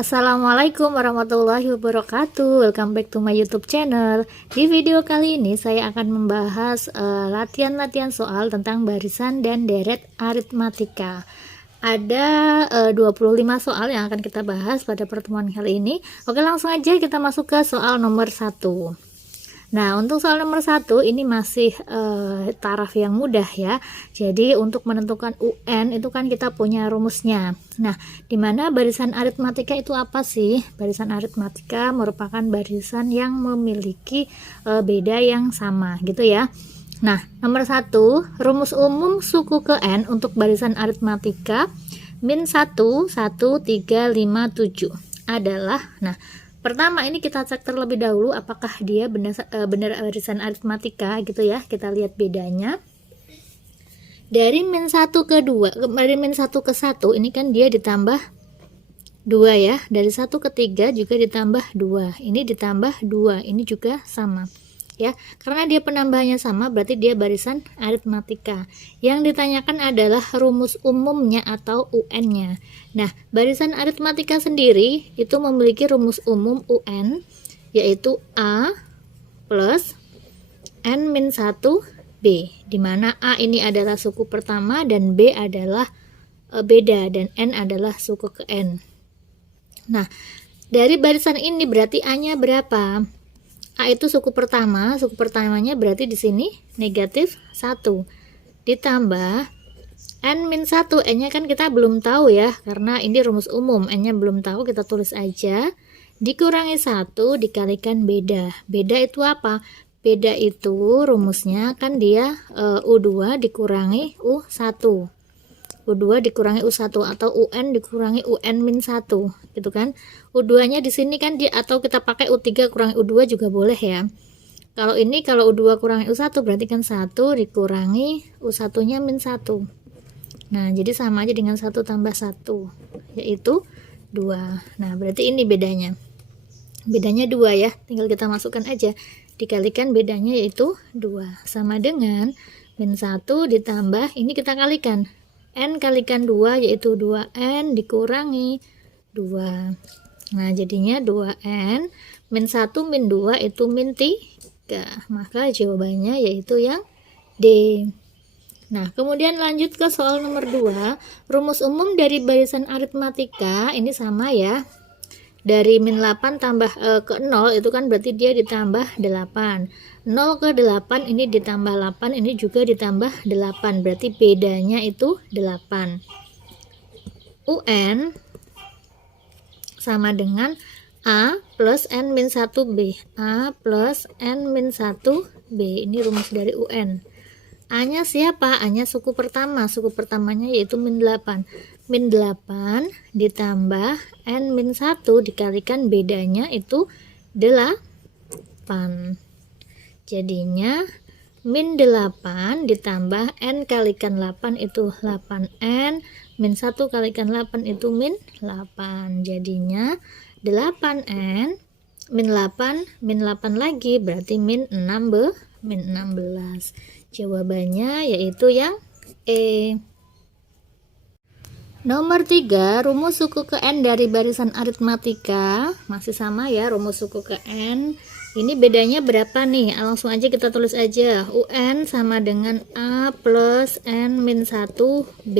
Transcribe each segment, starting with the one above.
Assalamualaikum warahmatullahi wabarakatuh. Welcome back to my YouTube channel. Di video kali ini saya akan membahas latihan-latihan soal tentang barisan dan deret aritmatika. Ada 25 soal yang akan kita bahas pada pertemuan kali ini. Oke, langsung aja kita masuk ke soal nomor 1. Nah, untuk soal nomor 1 ini masih taraf yang mudah ya. Jadi untuk menentukan UN itu kan kita punya rumusnya. Nah, dimana barisan aritmatika itu apa sih? Barisan aritmatika merupakan barisan yang memiliki beda yang sama gitu ya. Nah, nomor 1, rumus umum suku ke N untuk barisan aritmatika min 1, 1, 3, 5, 7 adalah, nah, pertama ini kita cek terlebih dahulu apakah dia benar barisan aritmatika gitu ya. Kita lihat bedanya. Dari min 1 ke 2, dari min 1 ke 1 ini kan dia ditambah 2 ya. Dari 1 ke 3 juga ditambah 2. Ini ditambah 2, ini juga sama. Ya, karena dia penambahannya sama berarti dia barisan aritmatika. Yang ditanyakan adalah rumus umumnya atau UN-nya. Nah, barisan aritmatika sendiri itu memiliki rumus umum UN yaitu A plus N-1B, di mana A ini adalah suku pertama dan B adalah beda dan N adalah suku ke N. Nah, dari barisan ini berarti A-nya berapa? A itu suku pertamanya berarti di sini negatif 1 ditambah N-1, N-nya kan kita belum tahu ya, karena ini rumus umum, N-nya belum tahu, kita tulis aja, dikurangi 1 dikalikan beda. Beda itu apa? Beda itu rumusnya kan dia U2 dikurangi U1. U2 dikurangi U1 atau UN dikurangi UN-1 gitu kan. U2 nya di sini kan dia, atau kita pakai U3 kurangi U2 juga boleh ya. Kalau ini kalau U2 kurangi U1 berarti kan 1 dikurangi U1 nya min 1. Nah, jadi sama aja dengan 1 tambah 1 yaitu 2. Nah, berarti ini bedanya. Bedanya 2 ya. Tinggal kita masukkan aja. Dikalikan bedanya yaitu 2 sama dengan min 1 ditambah ini kita kalikan. N kalikan 2 yaitu 2N dikurangi 2. Nah, jadinya 2N min 1 min 2 itu min 3. Maka jawabannya yaitu yang D. Nah, kemudian lanjut ke soal nomor 2. Rumus umum dari barisan aritmatika ini sama ya. Dari min 8 tambah ke 0 itu kan berarti dia ditambah 8. 0 ke 8 ini ditambah 8, ini juga ditambah 8. Berarti bedanya itu 8. UN sama dengan A plus N-1B. A plus N-1B. Ini rumus dari UN. A-nya siapa? A-nya suku pertama. Suku pertamanya yaitu min 8. Min 8 ditambah N-1 dikalikan bedanya itu 8. Jadinya min 8 ditambah N kalikan 8 itu 8N. Min 1 kalikan 8 itu min 8. Jadinya 8N min 8 lagi berarti min 16. Jawabannya yaitu yang E. Nomor 3, rumus suku ke N dari barisan aritmatika. Masih sama ya, rumus suku ke N. Ini bedanya berapa nih? Langsung aja kita tulis aja. UN sama dengan A plus N-1B.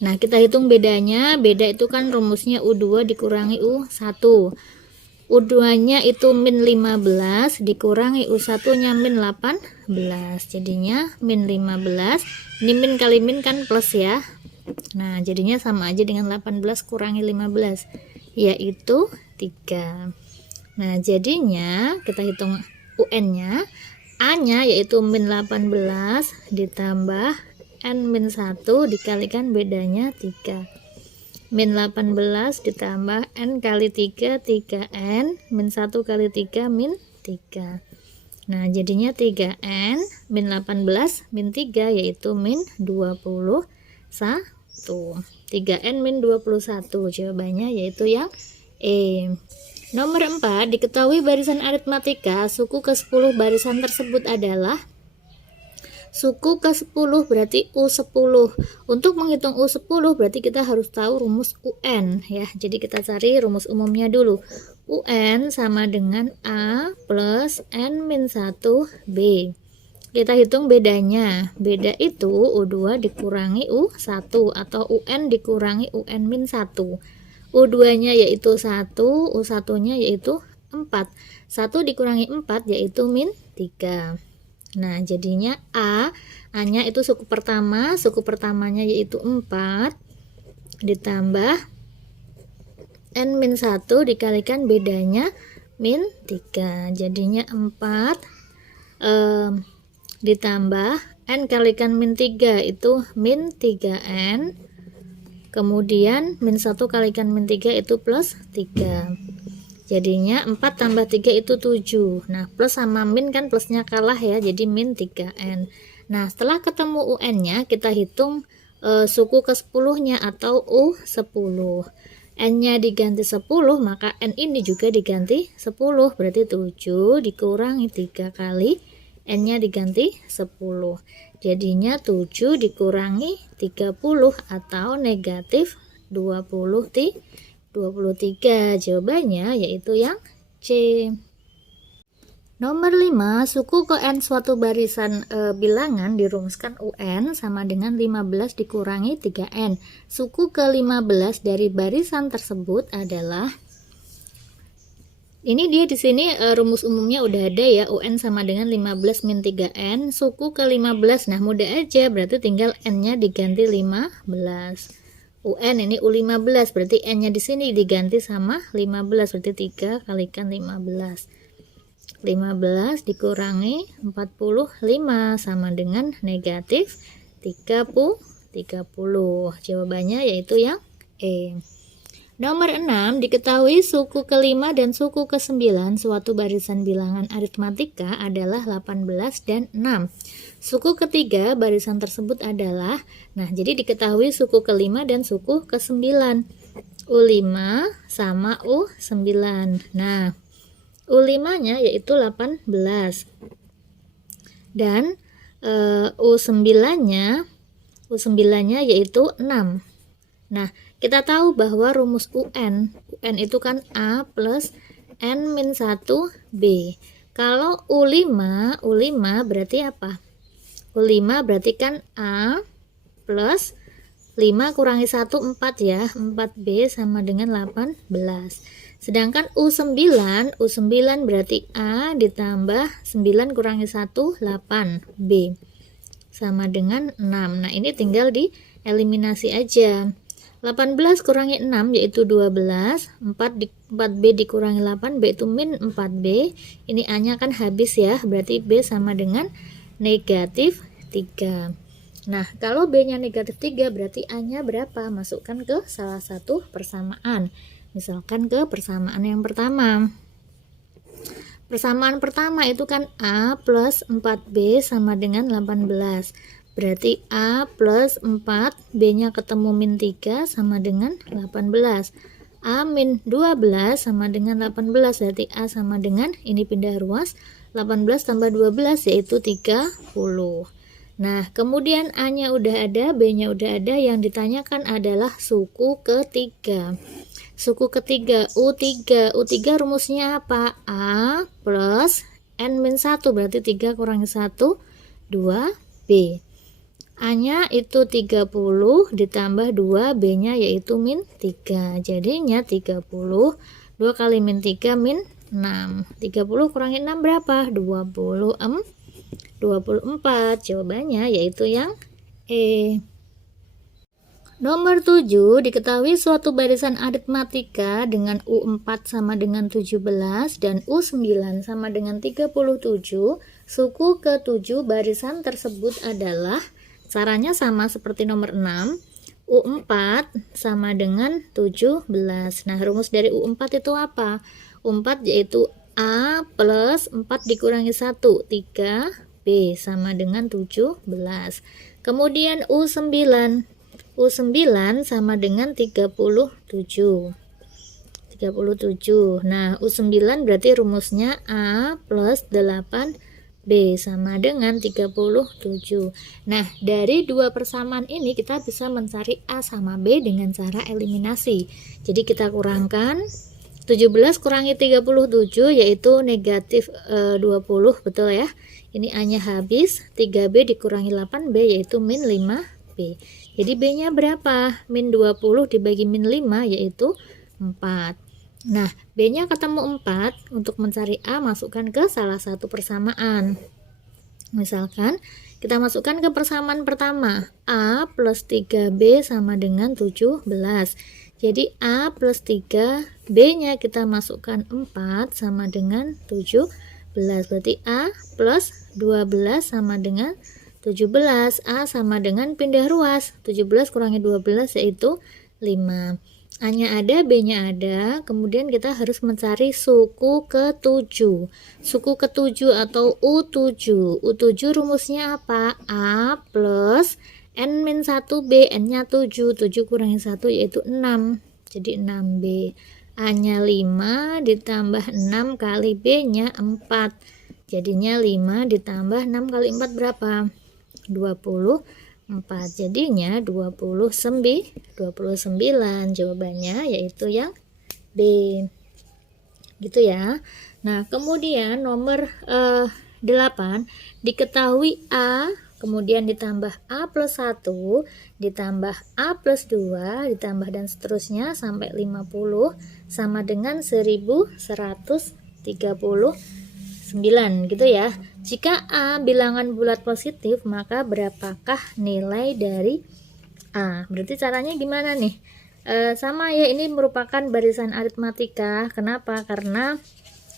Nah, kita hitung bedanya. Beda itu kan rumusnya U2 dikurangi U1. U2-nya itu min 15 dikurangi U1-nya min 18. Jadinya min 15. Ini min kali min kan plus ya. Nah, jadinya sama aja dengan 18 kurangi 15 yaitu 3. Nah, jadinya kita hitung UN-nya. A-nya yaitu min 18 ditambah N-1 dikalikan bedanya 3. Min 18 ditambah N kali 3, 3N, min 1 kali 3, min 3. Nah, jadinya 3N, min 18, min 3, yaitu min 21. 3N min 21, jawabannya yaitu yang E. Nomor 4, diketahui barisan aritmatika, suku ke-10 barisan tersebut adalah Suku ke-10 berarti U10. Untuk menghitung U10 berarti kita harus tahu rumus UN ya. Jadi kita cari rumus umumnya dulu. UN sama dengan A plus N-1 B. Kita hitung bedanya. Beda itu U2 dikurangi U1 atau UN dikurangi UN-1. U2-nya yaitu 1, U1-nya yaitu 4. 1 dikurangi 4 yaitu min 3. Nah, jadinya A-nya itu suku pertamanya yaitu 4 ditambah N-1 dikalikan bedanya min 3. Jadinya 4 ditambah N kalikan min 3 itu min 3N. Kemudian min 1 kalikan min 3 itu plus 3. Jadinya 4 tambah 3 itu 7. Nah, plus sama min kan plusnya kalah ya, jadi min 3N. Nah, setelah ketemu UN-nya, kita hitung suku ke-10-nya atau U10. N-nya diganti 10, maka N ini juga diganti 10. Berarti 7 dikurangi 3 kali N-nya diganti 10. Jadinya 7 dikurangi 30 atau negatif 23. Jawabannya yaitu yang C. Nomor 5, suku ke N suatu barisan bilangan dirumuskan UN sama dengan 15 dikurangi 3N. Suku ke 15 dari barisan tersebut adalah, ini dia di sini rumus umumnya udah ada ya, UN sama dengan 15 min 3N. Suku ke 15, nah mudah aja, berarti tinggal N-nya diganti 15. UN ini U15, berarti N-nya di sini diganti sama 15, berarti 3 kalikan 15. 15 dikurangi 45 sama dengan negatif 30. Jawabannya yaitu yang E. Nomor 6, diketahui suku ke-5 dan suku ke-9 suatu barisan bilangan aritmatika adalah 18 dan 6. Suku ketiga barisan tersebut adalah, nah jadi diketahui suku ke-5 dan suku ke-9. U5 sama U9. Nah, U5-nya yaitu 18. Dan U9-nya yaitu 6. Nah, kita tahu bahwa rumus UN itu kan A plus N-1 B. Kalau U5 berarti apa? U5 berarti kan A plus 5 kurangi 1, 4 ya. 4B sama dengan 18. Sedangkan U9 berarti A ditambah 9 kurangi 1, 8B. Sama dengan 6. Nah, ini tinggal dieliminasi aja. 18 kurangi 6 yaitu 12, 4B dikurangi 8, B itu min 4B. Ini A-nya kan habis ya, berarti B sama dengan negatif 3. Nah, kalau B-nya negatif 3 berarti A-nya berapa? Masukkan ke salah satu persamaan. Misalkan ke persamaan yang pertama. Persamaan pertama itu kan A plus 4B sama dengan 18. Berarti A plus 4, B-nya ketemu min 3 sama dengan 18. A min 12 sama dengan 18, berarti A sama dengan, ini pindah ruas, 18 tambah 12 yaitu 30. Nah, kemudian A-nya udah ada, B-nya udah ada, yang ditanyakan adalah suku ketiga. Suku ketiga, U3 rumusnya apa? A plus N-1, berarti 3 kurangi 1, 2B. A-nya itu 30 ditambah 2, B-nya yaitu min 3. Jadinya 30, 2 kali min 3 min 6. 30 kurangi 6 berapa? 24. Jawabannya yaitu yang E. Nomor 7, diketahui suatu barisan aritmatika dengan U4 sama dengan 17 dan U9 sama dengan 37. Suku ke-7 barisan tersebut adalah, caranya sama seperti nomor 6. U4 sama dengan 17. Nah, rumus dari U4 itu apa? U4 yaitu A plus 4 dikurangi 1, 3B sama dengan 17. Kemudian U9 sama dengan 37. Nah, U9 berarti rumusnya A plus 8B B sama dengan 37. Nah, dari dua persamaan ini kita bisa mencari A sama B dengan cara eliminasi. Jadi kita kurangkan 17 kurangi 37 yaitu negatif 20, betul ya. Ini A-nya habis, 3B dikurangi 8B yaitu min 5B. Jadi B-nya berapa? Min 20 dibagi min 5 yaitu 4. Nah, B-nya ketemu 4, untuk mencari A masukkan ke salah satu persamaan. Misalkan kita masukkan ke persamaan pertama, A plus 3B sama dengan 17. Jadi A plus 3, B-nya kita masukkan 4 sama dengan 17. Berarti A plus 12 sama dengan 17. A sama dengan pindah ruas. 17 kurangi 12 yaitu 5. A-nya ada, B-nya ada. Kemudian kita harus mencari suku ke-7. Suku ke-7 atau U7. U7 rumusnya apa? A plus N-1B, N-nya 7. 7 kurangi 1 yaitu 6. Jadi 6B. A-nya 5 ditambah 6 kali B-nya 4. Jadinya 5 ditambah 6 kali 4 berapa? 24. Jadinya 29. Jawabannya yaitu yang B. Gitu ya. Nah, kemudian nomor 8, diketahui A kemudian ditambah A plus 1 ditambah A plus 2 ditambah dan seterusnya sampai 50 sama dengan 1139 gitu ya. Jika A bilangan bulat positif, maka berapakah nilai dari A? Berarti caranya gimana nih? Sama ya, ini merupakan barisan aritmatika. Kenapa? Karena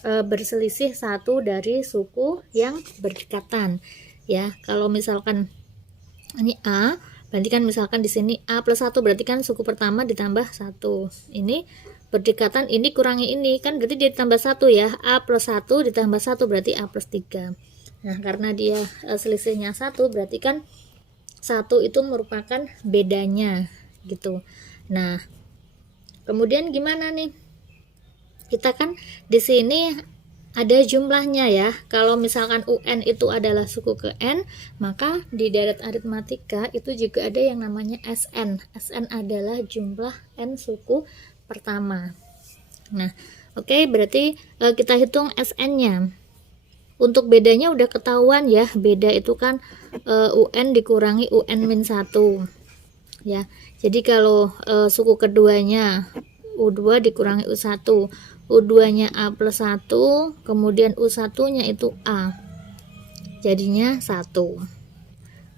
berselisih satu dari suku yang berdekatan. Ya, kalau misalkan ini A, berarti kan misalkan di sini A plus 1, berarti kan suku pertama ditambah 1. Ini berdekatan, ini kurangi ini, kan berarti dia ditambah 1 ya. A plus 1 ditambah 1 berarti A plus 3. Nah, karena dia selisihnya 1, berarti kan 1 itu merupakan bedanya gitu. Nah, kemudian gimana nih? Kita kan di sini ada jumlahnya ya. Kalau misalkan UN itu adalah suku ke N, maka di deret aritmatika itu juga ada yang namanya SN. SN adalah jumlah N suku pertama. Nah, oke, berarti kita hitung SN-nya. Untuk bedanya udah ketahuan ya. Beda itu kan UN dikurangi UN-1 ya. Jadi kalau suku keduanya U2 dikurangi U1, U2-nya A plus 1, kemudian U1-nya itu A, jadinya 1.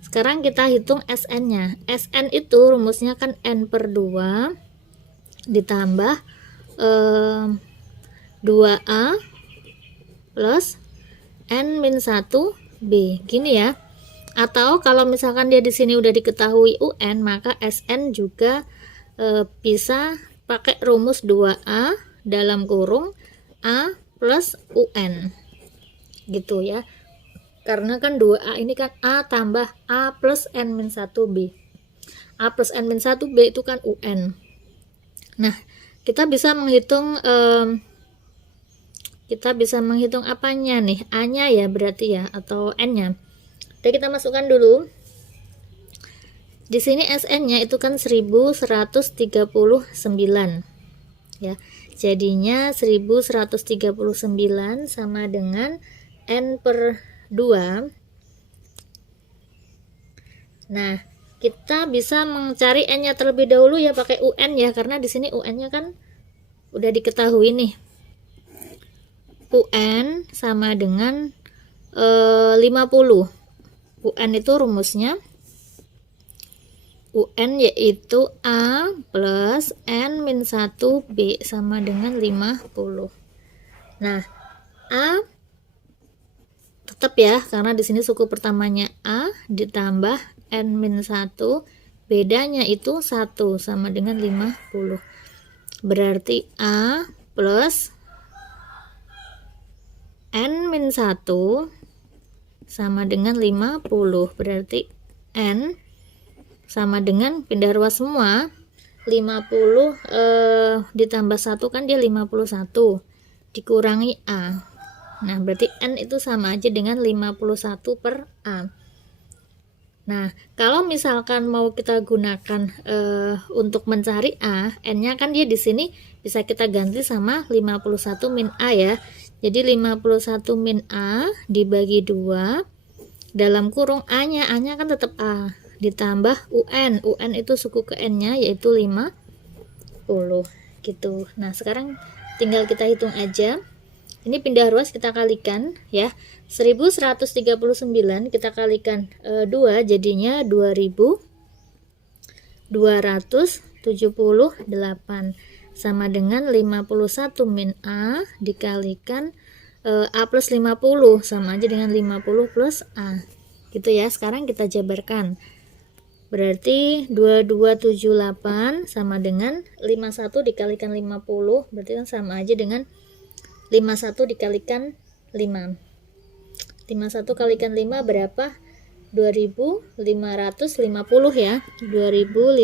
Sekarang kita hitung SN-nya. SN itu rumusnya kan N per 2 ditambah 2A plus N-1B, gini ya. Atau kalau misalkan dia di sini udah diketahui UN, maka SN juga bisa pakai rumus 2A dalam kurung A plus UN gitu ya, karena kan 2A ini kan A tambah A plus N-1B. A plus N-1B itu kan UN. Nah, kita bisa menghitung apanya nih? A-nya ya berarti ya, atau N-nya. Jadi kita masukkan dulu. Di sini SN-nya itu kan 1139 ya. Jadinya 1139 sama dengan N per 2. Nah, kita bisa mencari N-nya terlebih dahulu ya, pakai UN ya, karena di sini UN-nya kan udah diketahui nih. UN sama dengan 50. UN itu rumusnya UN yaitu A plus N-1B sama dengan 50. Nah, A tetap ya, karena di sini suku pertamanya A ditambah N-1, bedanya itu 1 sama dengan 50. Berarti A plus N-1 sama dengan 50. Berarti N sama dengan pindah ruas semua, 50 ditambah 1 kan dia 51, dikurangi A, Nah, berarti N itu sama aja dengan 51 per A. Nah, kalau misalkan mau kita gunakan untuk mencari A, N-nya kan dia di sini bisa kita ganti sama 51 min A ya. Jadi 51 min A dibagi 2, dalam kurung A-nya kan tetap A, ditambah UN. UN itu suku ke N-nya yaitu 50 gitu. Nah, sekarang tinggal kita hitung aja. Ini pindah ruas kita kalikan ya. 1139 kita kalikan 2 jadinya 2278 sama dengan 51 min A dikalikan A plus 50 sama aja dengan 50 plus A gitu ya. Sekarang kita jabarkan, berarti 2278 sama dengan 51 dikalikan 50, berarti kan sama aja dengan 51 dikalikan 5. 51 kalikan 5 berapa? 2550 ya. 2550.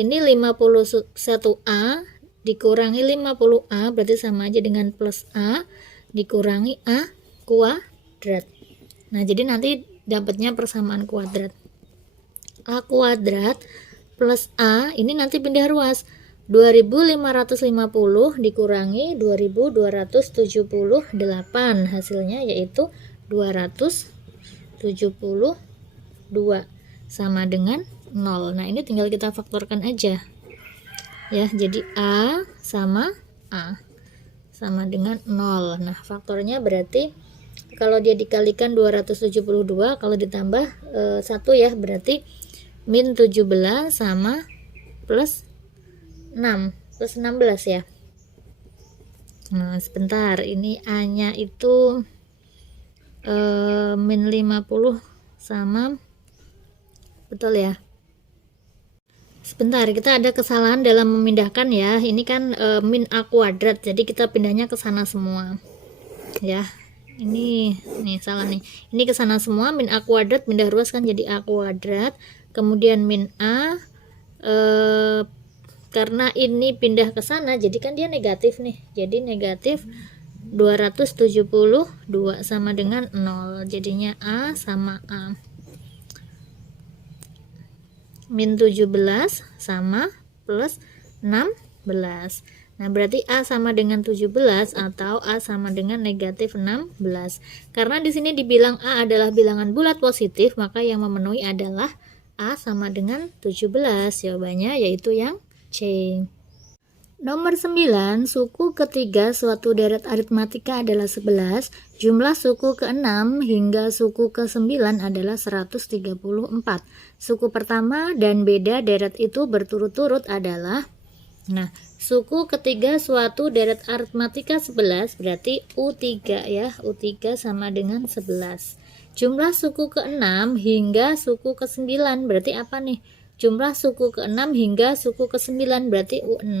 Ini 51A dikurangi 50A berarti sama aja dengan plus A dikurangi A kuadrat. Nah, jadi nanti dapatnya persamaan kuadrat. A kuadrat plus A ini nanti pindah ruas. 2550 dikurangi 2278 hasilnya yaitu 272 sama dengan 0. Nah, ini tinggal kita faktorkan aja ya. Jadi A sama dengan 0. Nah, faktornya berarti kalau dia dikalikan 272, kalau ditambah 1 ya, berarti min 17 sama plus 6 plus 16 ya. Nah, sebentar, ini A nya itu min 50 sama, betul ya. Sebentar, kita ada kesalahan dalam memindahkan ya. Ini kan min A kuadrat, jadi kita pindahnya ke sana semua ya. Ini nih salah nih, ini ke sana semua. Min A kuadrat pindah ruas kan jadi A kuadrat, kemudian min A karena ini pindah ke sana jadi kan dia negatif nih, jadi negatif 272 sama dengan 0, jadinya A sama A. Min 17 sama plus 16. Nah, berarti A sama dengan 17 atau A sama dengan negatif 16. Karena di sini dibilang A adalah bilangan bulat positif, maka yang memenuhi adalah A sama dengan 17. Jawabannya yaitu yang C. Nomor 9, suku ketiga suatu deret aritmatika adalah 11, jumlah suku ke-6 hingga suku ke-9 adalah 134. Suku pertama dan beda deret itu berturut-turut adalah, nah, suku ketiga suatu deret aritmatika 11 berarti U3 ya, U3 sama dengan 11. Jumlah suku ke-6 hingga suku ke-9 berarti apa nih? Jumlah suku ke-6 hingga suku ke-9 berarti U6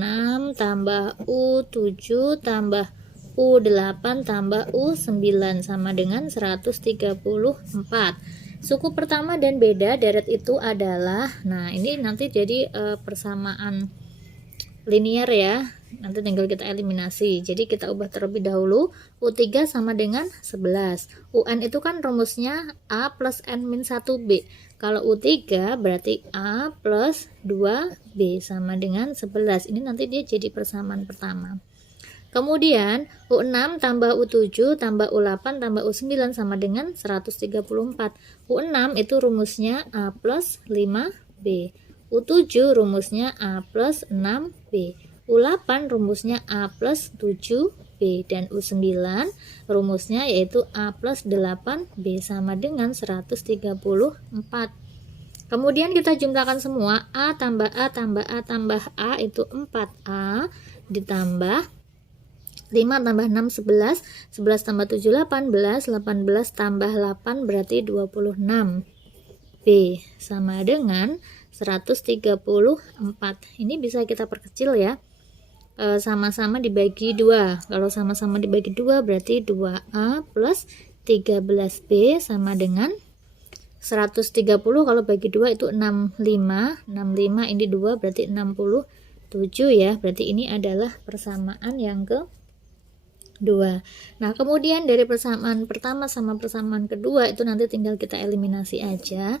tambah U7 tambah U8 tambah U9 sama dengan 134. Suku pertama dan beda deret itu adalah, nah ini nanti jadi persamaan linear ya. Nanti tinggal kita eliminasi. Jadi kita ubah terlebih dahulu. U3 sama dengan 11. UN itu kan rumusnya A plus N min 1B. Kalau U3 berarti A plus 2B sama dengan 11. Ini nanti dia jadi persamaan pertama. Kemudian U6 tambah U7 tambah U8 tambah U9 sama dengan 134. U6 itu rumusnya A plus 5B. U7 rumusnya A plus 6B. U8 rumusnya A plus 7B. Dan U9 rumusnya yaitu A plus 8B sama dengan 134. Kemudian kita jumlahkan semua. A tambah A tambah A tambah A itu 4A ditambah 5 tambah 6 11, 11 tambah 7 18, 18 tambah 8 berarti 26B sama dengan 134. Ini bisa kita perkecil ya. Sama-sama dibagi 2. Kalau sama-sama dibagi 2 berarti 2A plus 13B sama dengan 130. Kalau bagi 2 itu 65. 65 ini 2 berarti 67 ya. Berarti ini adalah persamaan yang ke 2. Nah, kemudian dari persamaan pertama sama persamaan kedua itu nanti tinggal kita eliminasi aja.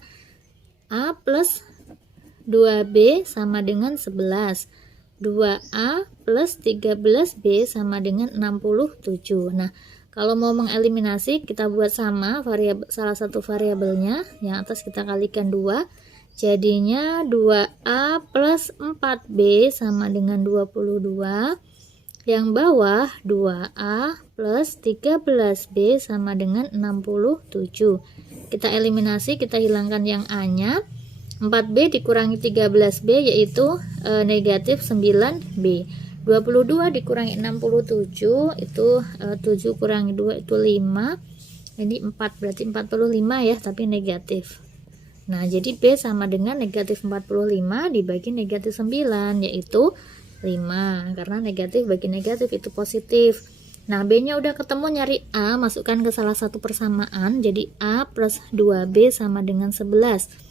A plus 2B sama dengan 11. 2A plus 13B sama dengan 67. Nah, kalau mau mengeliminasi kita buat sama salah satu variabelnya, yang atas kita kalikan 2. Jadinya 2A plus 4B sama dengan 22. Yang bawah 2A plus 13B sama dengan 67. Kita eliminasi, kita hilangkan yang A-nya. 4B dikurangi 13B yaitu negatif 9B. 22 dikurangi 67 itu 7 kurangi 2 itu 5. Ini 4 berarti 45 ya, tapi negatif. Nah, jadi B sama dengan negatif 45 dibagi negatif 9 yaitu 5. Karena negatif bagi negatif itu positif. Nah, B-nya udah ketemu, nyari A, masukkan ke salah satu persamaan. Jadi A plus 2B sama dengan 11.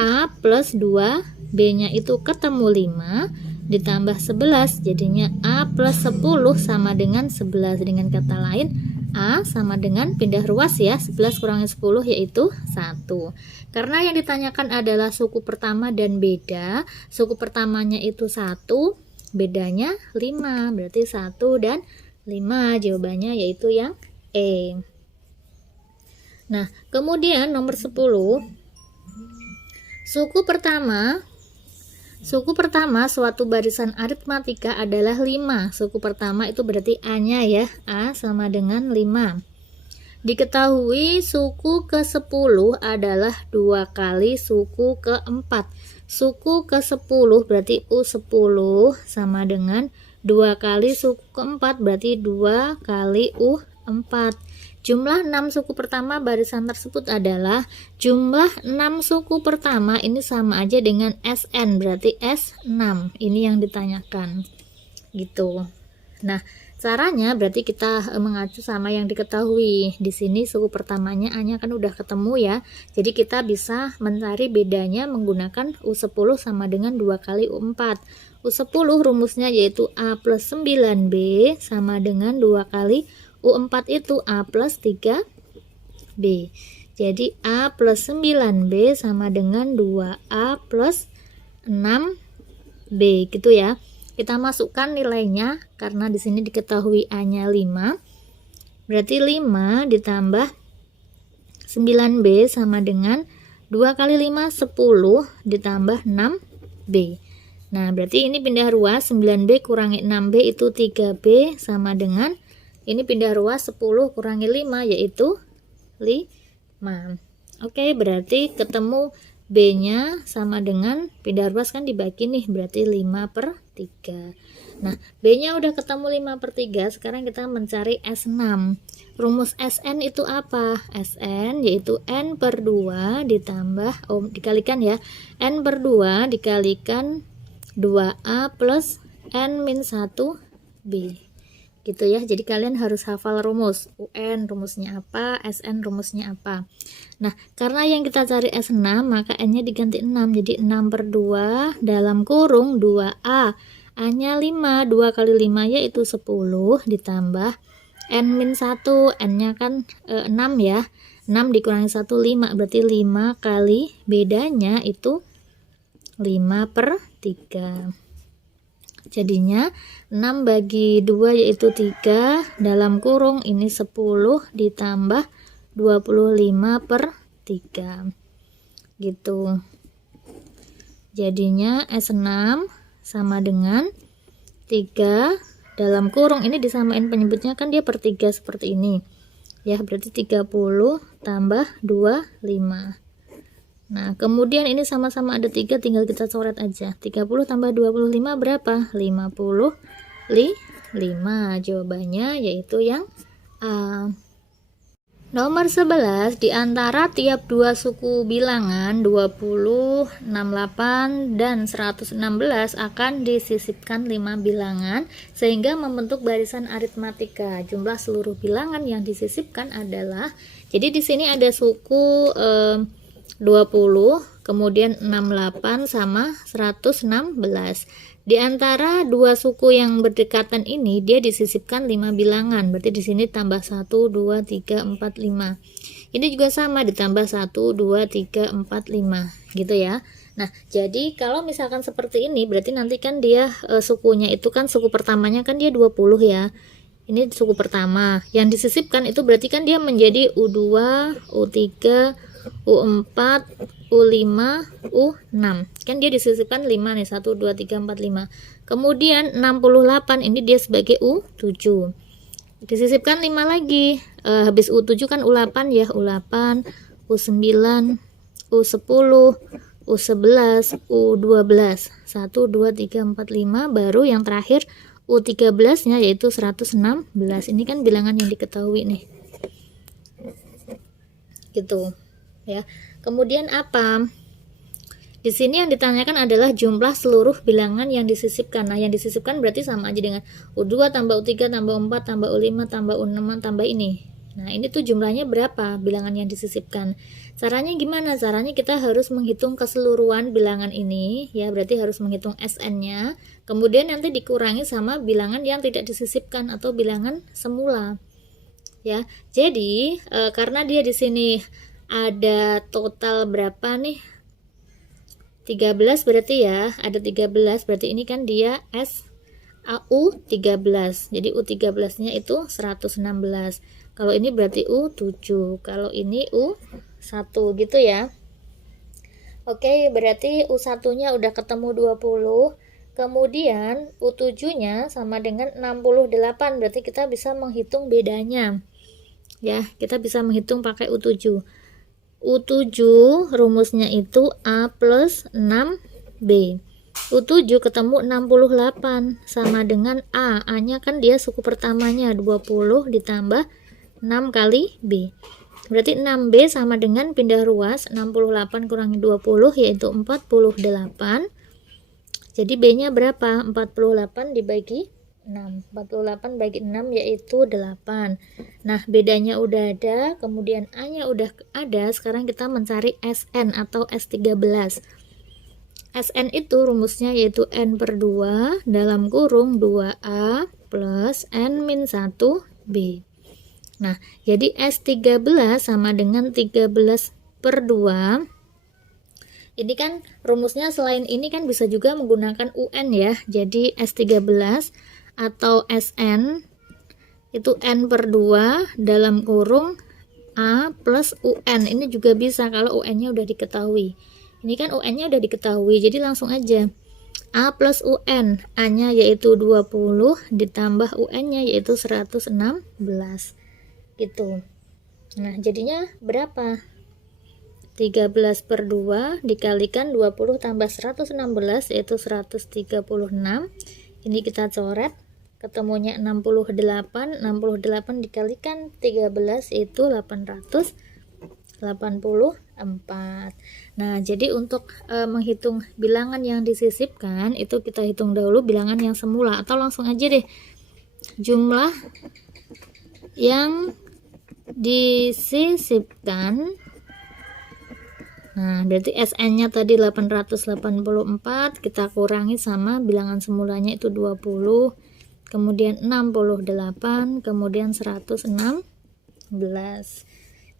A plus 2, B-nya itu ketemu 5, ditambah 11, jadinya A plus 10 sama dengan 11. Dengan kata lain, A sama dengan pindah ruas ya, 11 kurangi 10 yaitu 1. Karena yang ditanyakan adalah suku pertama dan beda, suku pertamanya itu 1, bedanya 5, berarti 1 dan 5, jawabannya yaitu yang E. Nah, kemudian nomor 10, suku pertama suatu barisan aritmatika adalah 5. Suku pertama itu berarti A-nya ya, A sama dengan 5. Diketahui suku ke-10 adalah 2 kali suku ke-4. Suku ke-10 berarti U10 sama dengan 2 kali suku ke-4 berarti 2 kali U4. Jumlah 6 suku pertama barisan tersebut adalah, jumlah 6 suku pertama ini sama aja dengan SN, berarti S6. Ini yang ditanyakan. Gitu. Nah, caranya berarti kita mengacu sama yang diketahui. Di sini suku pertamanya A-nya kan udah ketemu ya. Jadi kita bisa mencari bedanya menggunakan U10 sama dengan 2 kali U4. U10 rumusnya yaitu A plus 9B sama dengan 2 kali U4 itu A plus 3B. Jadi A plus 9B sama dengan 2A plus 6B gitu ya. Kita masukkan nilainya karena di sini diketahui A-nya 5. Berarti 5 ditambah 9B sama dengan 2 kali 5 10 ditambah 6B. Nah, berarti ini pindah ruas, 9B kurangi 6B itu 3B sama dengan, ini pindah ruas 10 kurangi 5 yaitu 5. Oke, berarti ketemu B-nya sama dengan pindah ruas kan dibagi nih, berarti 5/3. Nah, B-nya udah ketemu 5/3, sekarang kita mencari S6. Rumus SN itu apa? SN yaitu N/2 ditambah, dikalikan ya, N/2 dikalikan 2A plus N-1B. Gitu ya, jadi kalian harus hafal rumus. UN rumusnya apa, SN rumusnya apa. Nah, karena yang kita cari S6, maka N-nya diganti 6, jadi 6/2 dalam kurung 2A. A-nya 5, 2 kali 5 yaitu 10 ditambah N-1, N-nya kan 6 ya. 6 dikurangi 1, 5, berarti 5 kali bedanya itu 5/3. Jadinya 6 bagi 2 yaitu 3, dalam kurung ini 10 ditambah 25/3 gitu. Jadinya S6 sama dengan 3 dalam kurung, ini disamain penyebutnya kan dia per 3 seperti ini ya, berarti 30 tambah 25. Nah, kemudian ini sama-sama ada 3, tinggal kita coret aja. 30 tambah 25 berapa? 55. Jawabannya yaitu yang A. Nomor 11, di antara tiap dua suku bilangan 20, 68, dan 116 akan disisipkan 5 bilangan sehingga membentuk barisan aritmatika. Jumlah seluruh bilangan yang disisipkan adalah, jadi di sini ada suku 20, kemudian 68 sama 116. Di antara dua suku yang berdekatan ini dia disisipkan 5 bilangan. Berarti di sini tambah 1 2 3 4 5. Ini juga sama ditambah 1 2 3 4 5 gitu ya. Nah, jadi kalau misalkan seperti ini berarti nanti kan dia sukunya itu kan suku pertamanya kan dia 20 ya. Ini suku pertama. Yang disisipkan itu berarti kan dia menjadi U2, U3, U4, U5, U6. Kan dia disisipkan 5 nih, 1 2 3 4 5. Kemudian 68 ini dia sebagai U7. Disisipkan 5 lagi. Habis U7 kan U8 ya, U8, U9, U10, U11, U12. 1 2 3 4 5 baru yang terakhir U13 nya yaitu 116. Ini kan bilangan yang diketahui nih. Gitu. Ya. Kemudian apa? Di sini yang ditanyakan adalah jumlah seluruh bilangan yang disisipkan. Nah, yang disisipkan berarti sama aja dengan U2 tambah U3 tambah U4 tambah U5 tambah U6 tambah ini. Nah, ini tuh jumlahnya berapa bilangan yang disisipkan. Caranya gimana? Caranya kita harus menghitung keseluruhan bilangan ini, ya, berarti harus menghitung SN-nya. Kemudian nanti dikurangi sama bilangan yang tidak disisipkan atau bilangan semula. Ya. Jadi, karena dia di sini ada total berapa nih? 13 berarti ya, ada 13 berarti ini kan dia U13. Jadi U13 nya itu 116. Kalau ini berarti U7, kalau ini U1 gitu ya. Oke, berarti U1 nya udah ketemu 20. Kemudian U7 nya sama dengan 68, berarti kita bisa menghitung bedanya. Ya, kita bisa menghitung pakai U7. U7 rumusnya itu A plus 6B. U7 ketemu 68 sama dengan A. A-nya kan dia suku pertamanya 20 ditambah 6 kali B. Berarti 6B sama dengan pindah ruas 68 kurangi 20 yaitu 48. Jadi B-nya berapa? 48 dibagi 6. 48 bagi 6 yaitu 8. Nah, bedanya udah ada, kemudian A-nya udah ada. Sekarang kita mencari SN atau S13. SN itu rumusnya yaitu N per 2 dalam kurung 2A plus N min 1B. Nah, jadi S13 sama dengan 13 per 2. Ini kan rumusnya selain ini kan bisa juga menggunakan UN ya. Jadi S13 atau SN itu N per 2 dalam kurung A plus UN. Ini juga bisa kalau UN-nya udah diketahui. Ini kan UN-nya udah diketahui, jadi langsung aja A plus UN. A-nya yaitu 20 ditambah UN-nya yaitu 116 gitu. Nah, jadinya berapa? 13 per 2 dikalikan 20 tambah 116 yaitu 136. Ini kita coret, ketemunya 68 dikalikan 13 itu 884. Nah, jadi untuk menghitung bilangan yang disisipkan itu kita hitung dahulu bilangan yang semula, atau langsung aja deh jumlah yang disisipkan. Nah, berarti SN-nya tadi 884 kita kurangi sama bilangan semulanya itu 20, kemudian 68, kemudian 116.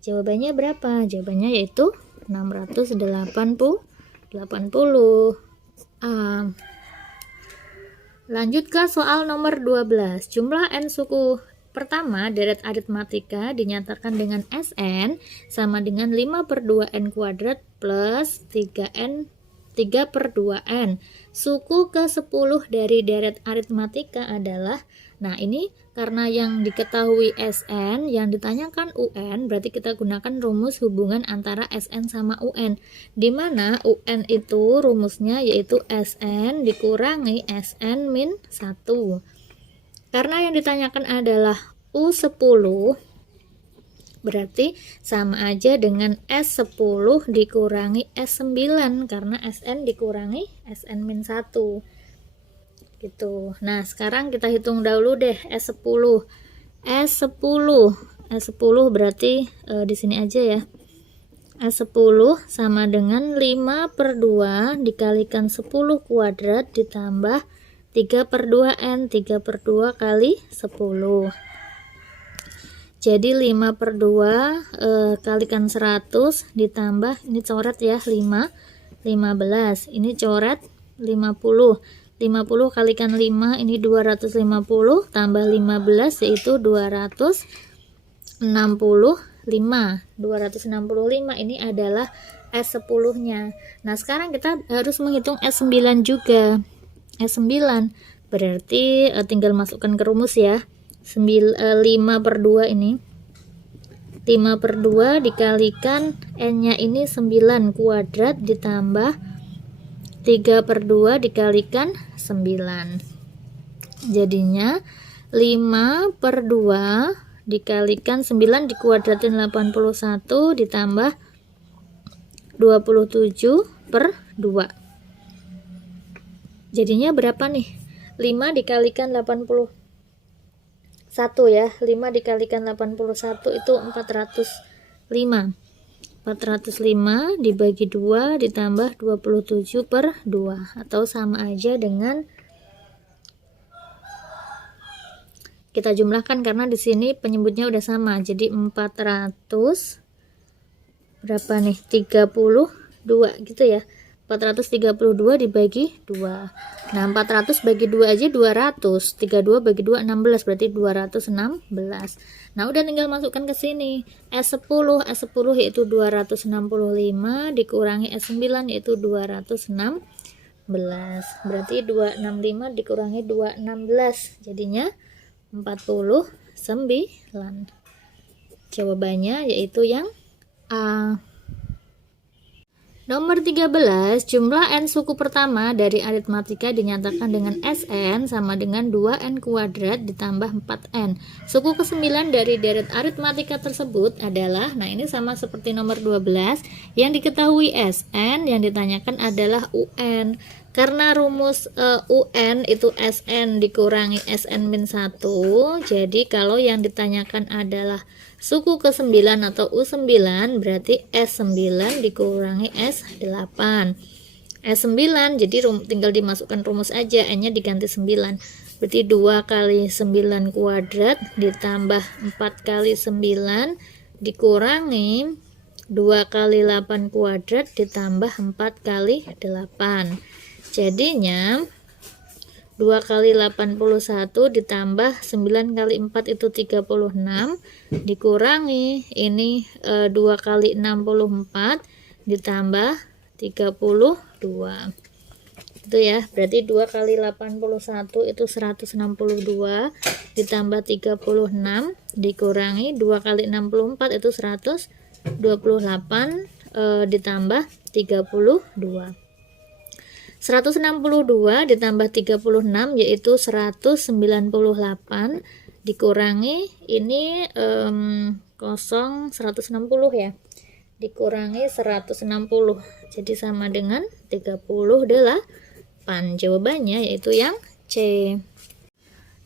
Jawabannya berapa? Jawabannya yaitu 680. Lanjut ke soal nomor 12. Jumlah N suku pertama deret aritmatika dinyatakan dengan Sn sama dengan 5 per 2n kuadrat plus 3 per 2n. Suku ke-10 dari deret aritmatika adalah, nah ini karena yang diketahui Sn, yang ditanyakan Un, berarti kita gunakan rumus hubungan antara Sn sama Un, di mana Un itu rumusnya yaitu Sn dikurangi Sn min 1. Karena yang ditanyakan adalah U10, berarti sama aja dengan S10 dikurangi S9, karena Sn dikurangi Sn min 1. Gitu. Nah, sekarang kita hitung dahulu deh S10. S10 berarti di sini aja ya. S10 sama dengan 5/2 dikalikan 10 kuadrat ditambah 3/2N. 3/2 kali 10. Jadi 5/2 kalikan 100 ditambah, ini coret ya, 15. Ini coret 50. 50 kalikan 5, ini 250 tambah 15 yaitu 265. 265 ini adalah S10 nya. Nah sekarang kita harus menghitung S9 juga. S9 berarti tinggal masukkan ke rumus ya. 5/2 ini, 5/2 dikalikan N nya ini 9 kuadrat ditambah 3/2 dikalikan 9, jadinya 5/2 dikalikan 9 dikuadratin 81 ditambah 27/2, jadinya berapa nih? 5 dikalikan 81 ya, 5 dikalikan 81 itu 405. 405 dibagi 2 ditambah 27/2, atau sama aja dengan, kita jumlahkan karena di sini penyebutnya udah sama, jadi 400 berapa nih, 32 gitu ya. 432 dibagi 2. Nah 400 bagi 2 aja 200, 32 bagi 2 16, berarti 216. Nah udah tinggal masukkan ke sini. S10 yaitu 265 dikurangi S9 yaitu 216, berarti 265 dikurangi 216 jadinya 49. Jawabannya yaitu yang A. Nomor 13, jumlah N suku pertama dari aritmatika dinyatakan dengan Sn sama dengan 2N kuadrat ditambah 4N. Suku ke-9 dari deret aritmatika tersebut adalah, nah ini sama seperti nomor 12, yang diketahui Sn, yang ditanyakan adalah UN. Karena rumus UN itu Sn dikurangi Sn-1, jadi kalau yang ditanyakan adalah suku ke-9 atau U9, berarti S9 dikurangi S8. S9 jadi tinggal dimasukkan rumus aja, N nya diganti 9, berarti 2 kali 9 kuadrat ditambah 4 kali 9 dikurangi 2 kali 8 kuadrat ditambah 4 kali 8, jadinya 2 kali 81 ditambah 9 kali 4 itu 36 dikurangi ini 2 kali 64 ditambah 32, itu ya, berarti 2 kali 81 itu 162 ditambah 36 dikurangi 2 kali 64 itu 128 ditambah 32. 162 ditambah 36 yaitu 198 dikurangi ini 160 ya, dikurangi 160, jadi sama dengan 38. Jawabannya yaitu yang C.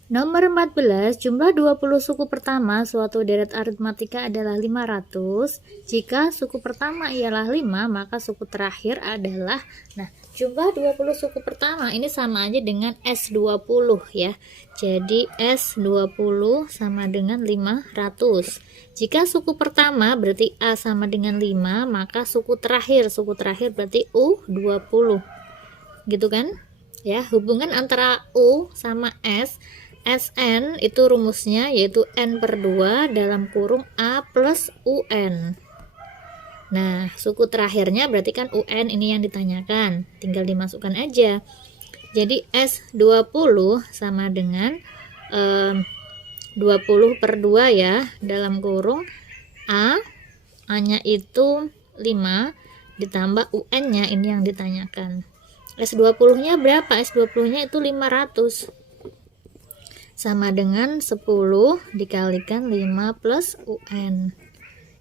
Nomor 14, jumlah 20 suku pertama suatu deret aritmatika adalah 500. Jika suku pertama ialah 5, maka suku terakhir adalah, nah jumlah 20 suku pertama ini sama aja dengan S20 ya. Jadi S20 sama dengan 500. Jika suku pertama berarti A sama dengan 5, maka suku terakhir berarti U20. Gitu kan? Ya, hubungan antara U sama S, Sn itu rumusnya yaitu N/2 dalam kurung A plus UN. Nah, suku terakhirnya berarti kan UN, ini yang ditanyakan, tinggal dimasukkan aja. Jadi S20 sama dengan 20/2 ya, dalam kurung A-nya itu 5 ditambah UN-nya, ini yang ditanyakan. S20-nya berapa? S20-nya itu 500. Sama dengan 10 dikalikan 5 plus UN.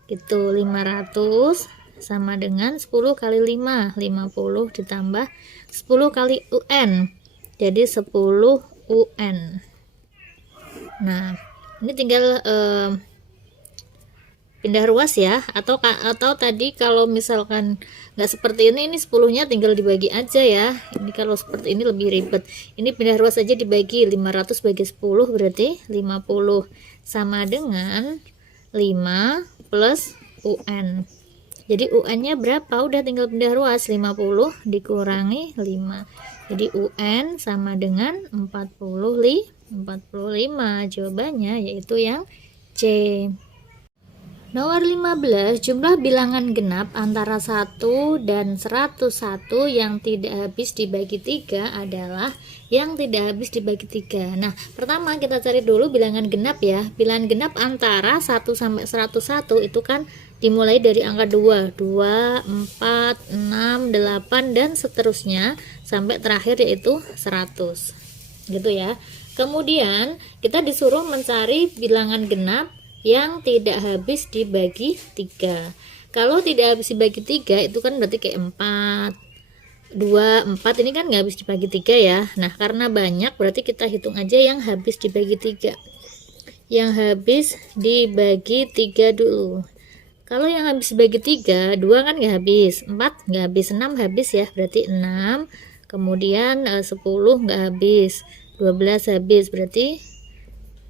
Itu 500 sama dengan 10 kali 5, 50 ditambah 10 kali UN. Jadi 10 UN. Nah, ini tinggal pindah ruas ya, atau tadi kalau misalkan nggak seperti ini 10-nya tinggal dibagi aja ya. Ini kalau seperti ini lebih ribet. Ini pindah ruas aja dibagi 500 bagi 10 berarti 50 sama dengan 5 plus UN. Jadi UN-nya berapa? Udah tinggal pindah ruas, 50 dikurangi 5. Jadi UN sama dengan 45. Jawabannya yaitu yang C. Nomor 15, jumlah bilangan genap antara 1 dan 101 yang tidak habis dibagi 3 adalah yang tidak habis dibagi 3. Nah, pertama kita cari dulu bilangan genap ya. Bilangan genap antara 1 sampai 101 itu kan dimulai dari angka 2, 4, 6, 8 dan seterusnya sampai terakhir yaitu 100. Gitu ya. Kemudian kita disuruh mencari bilangan genap yang tidak habis dibagi 3. Kalau tidak habis dibagi 3 itu kan berarti kayak 4, 2, 4 ini kan nggak habis dibagi 3 ya. Nah, karena banyak berarti kita hitung aja yang habis dibagi 3. Yang habis dibagi 3 dulu. Kalau yang habis dibagi 3, 2 kan nggak habis, 4 nggak habis, 6 habis ya, berarti 6. Kemudian 10 nggak habis, 12 habis, berarti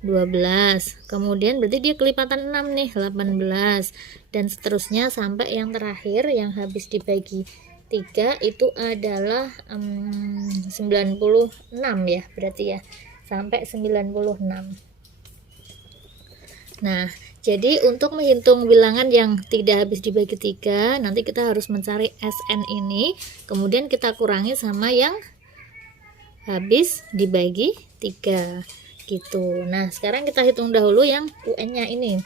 12. Kemudian berarti dia kelipatan 6 nih, 18 dan seterusnya sampai yang terakhir yang habis dibagi 3 itu adalah 96 ya, berarti ya sampai 96. Nah, jadi untuk menghitung bilangan yang tidak habis dibagi 3, nanti kita harus mencari SN ini, kemudian kita kurangi sama yang habis dibagi 3 gitu. Nah, sekarang kita hitung dahulu yang UN-nya ini.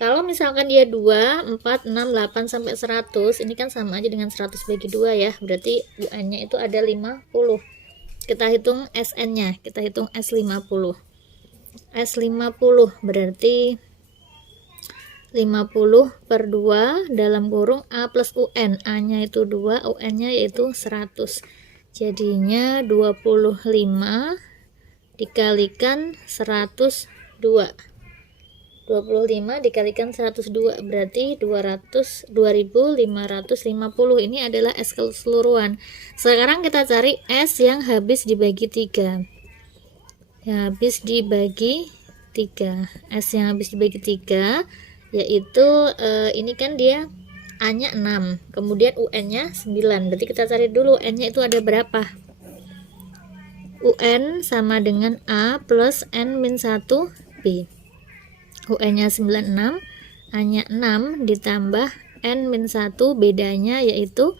Kalau misalkan dia 2, 4, 6, 8 sampai 100, ini kan sama aja dengan 100 bagi 2 ya. Berarti UN-nya itu ada 50. Kita hitung SN-nya, kita hitung S50. S50 berarti 50 per 2 dalam kurung A plus UN. A-nya itu 2, UN-nya yaitu 100. Jadinya 25 dikalikan 102. 25 dikalikan 102 berarti 2550. Ini adalah S keseluruhan. Sekarang kita cari S yang habis dibagi 3. Yang habis dibagi 3. S yang habis dibagi 3 yaitu ini kan dia A-nya 6, kemudian UN-nya 9. Berarti kita cari dulu N-nya itu ada berapa. UN sama dengan A plus N-1B. UN-nya 96, A-nya 6 ditambah N-1, bedanya yaitu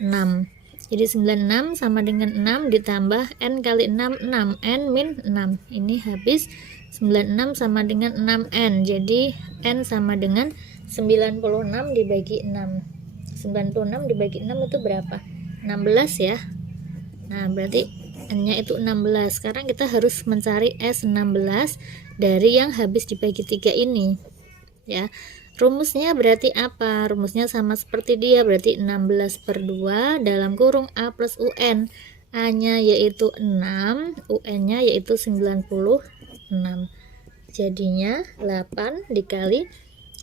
6. Jadi 96 sama dengan 6 ditambah N kali 6, 6. N-6. Ini habis 96 sama dengan 6N. Jadi N sama dengan 96 dibagi 6. 96 dibagi 6 itu berapa? 16 ya. Nah, berarti N-nya itu 16. Sekarang kita harus mencari S16 dari yang habis dibagi 3 ini. Ya. Rumusnya berarti apa? Rumusnya sama seperti dia, berarti 16 per 2 dalam kurung A plus UN. A-nya yaitu 6, UN-nya yaitu 96. Jadinya 8 dikali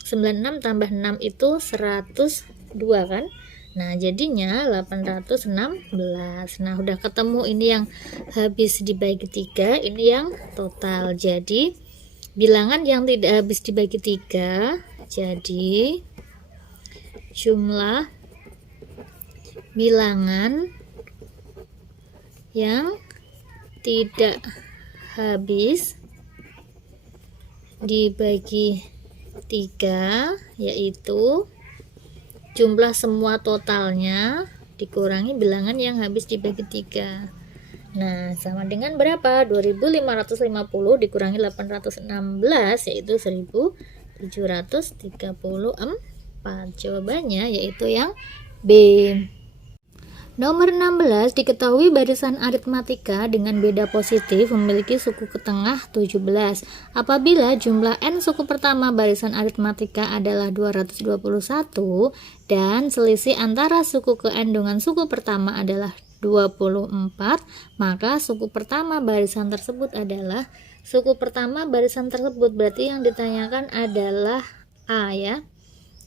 96 tambah 6 itu 102 kan. Nah, jadinya 816. Nah, udah ketemu ini yang habis dibagi 3, ini yang total. Jadi, bilangan yang tidak habis dibagi 3, jadi jumlah bilangan yang tidak habis dibagi 3 yaitu jumlah semua totalnya dikurangi bilangan yang habis dibagi 3. Nah, sama dengan berapa? 2550 dikurangi 816 yaitu 1734. Jawabannya yaitu yang B. Nomor 16, diketahui barisan aritmatika dengan beda positif memiliki suku ketengah 17. Apabila jumlah n suku pertama barisan aritmatika adalah 221 dan selisih antara suku ke n dengan suku pertama adalah 24, maka suku pertama barisan tersebut adalah suku pertama barisan tersebut, berarti yang ditanyakan adalah A ya.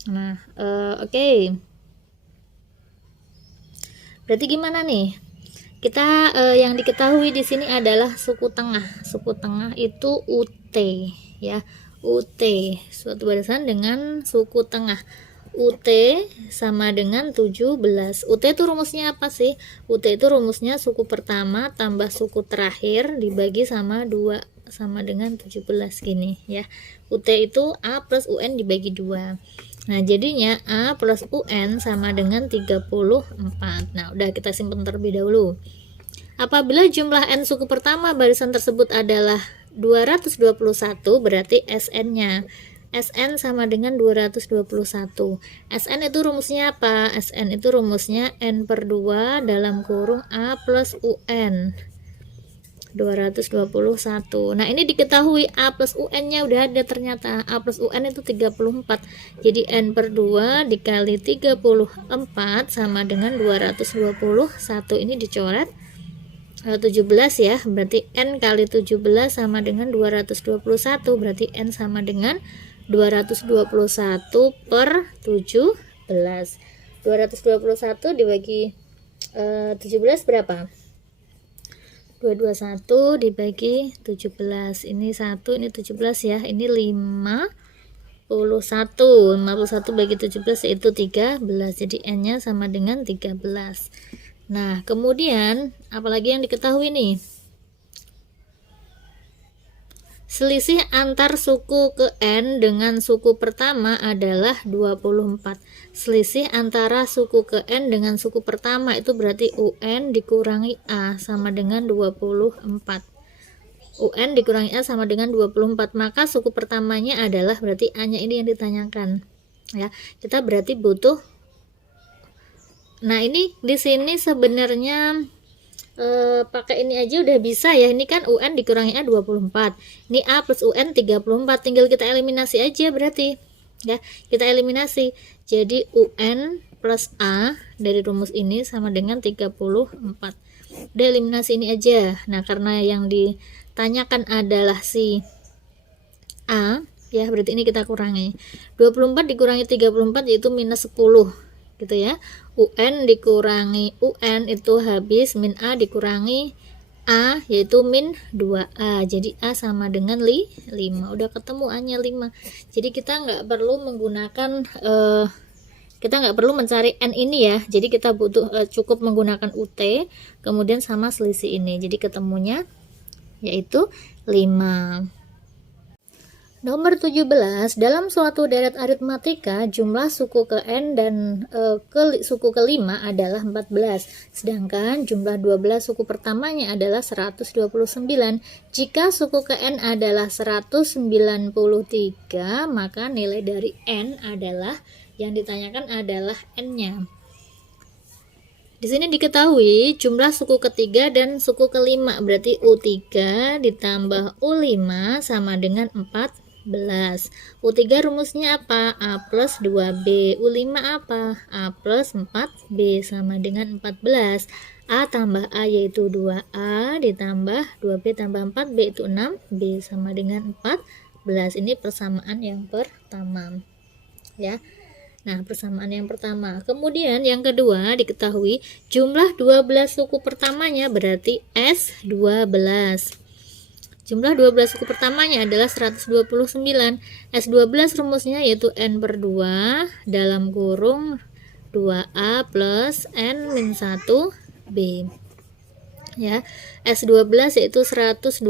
Nah, oke. Berarti gimana nih? Kita yang diketahui di sini adalah suku tengah. Suku tengah itu UT ya. UT, suatu barisan dengan suku tengah. UT sama dengan 17. UT itu rumusnya apa sih? UT itu rumusnya suku pertama tambah suku terakhir dibagi sama 2 sama dengan 17 gini ya. UT itu A plus UN dibagi 2. Nah, jadinya A plus UN sama dengan 34. Nah, udah kita simpan terlebih dahulu. Apabila jumlah N suku pertama barisan tersebut adalah 221, berarti SN-nya. SN sama dengan 221. SN itu rumusnya apa? SN itu rumusnya N per 2 dalam kurung A plus UN. 221. Nah, ini diketahui A plus UN nya udah ada, ternyata A plus UN itu 34. Jadi N per 2 dikali 34 sama dengan 221. Ini dicoret 17 ya, berarti N kali 17 sama dengan 221, berarti N sama dengan 221 per 17. 221 dibagi 17 berapa? 221 dibagi 17, ini 1, ini 17 ya, ini 51 bagi 17 yaitu 13, jadi N nya sama dengan 13. Nah, kemudian apalagi yang diketahui nih? Selisih antar suku ke N dengan suku pertama adalah 24. Selisih antara suku ke N dengan suku pertama itu berarti UN dikurangi A sama dengan 24. UN dikurangi A sama dengan 24. Maka suku pertamanya adalah berarti A-nya ini yang ditanyakan. Ya, kita berarti butuh. Nah, ini di sini sebenarnya pakai ini aja udah bisa ya. Ini kan UN dikurangi A 24, ini A plus UN 34, tinggal kita eliminasi aja berarti ya, kita eliminasi. Jadi UN plus A dari rumus ini sama dengan 34. Udah eliminasi ini aja. Nah, karena yang ditanyakan adalah si A ya, berarti ini kita kurangi. 24 dikurangi 34 yaitu minus 10 gitu ya. UN dikurangi UN itu habis, min A dikurangi A yaitu min 2A, jadi A sama dengan 5. Udah ketemu A nya 5, jadi kita nggak perlu menggunakan kita nggak perlu mencari N ini ya, jadi kita butuh cukup menggunakan UT kemudian sama selisih ini, jadi ketemunya yaitu 5. Nomor 17, dalam suatu deret aritmatika jumlah suku ke N dan suku kelima adalah 14, sedangkan jumlah 12 suku pertamanya adalah 129. Jika suku ke N adalah 193, maka nilai dari N adalah, yang ditanyakan adalah N-nya. Di sini diketahui jumlah suku ketiga dan suku kelima, berarti U3 ditambah U5 sama dengan 14. U3 rumusnya apa? A plus 2B. U5 apa? A plus 4B sama dengan 14. A tambah A yaitu 2A ditambah 2B tambah 4B itu 6B sama dengan 14. Ini persamaan yang pertama ya. Nah, persamaan yang pertama. Kemudian yang kedua diketahui jumlah 12 suku pertamanya berarti S12. Jumlah 12 suku pertamanya adalah 129. S12 rumusnya yaitu N per 2 dalam kurung 2A plus N min 1B. Ya, S12 yaitu 129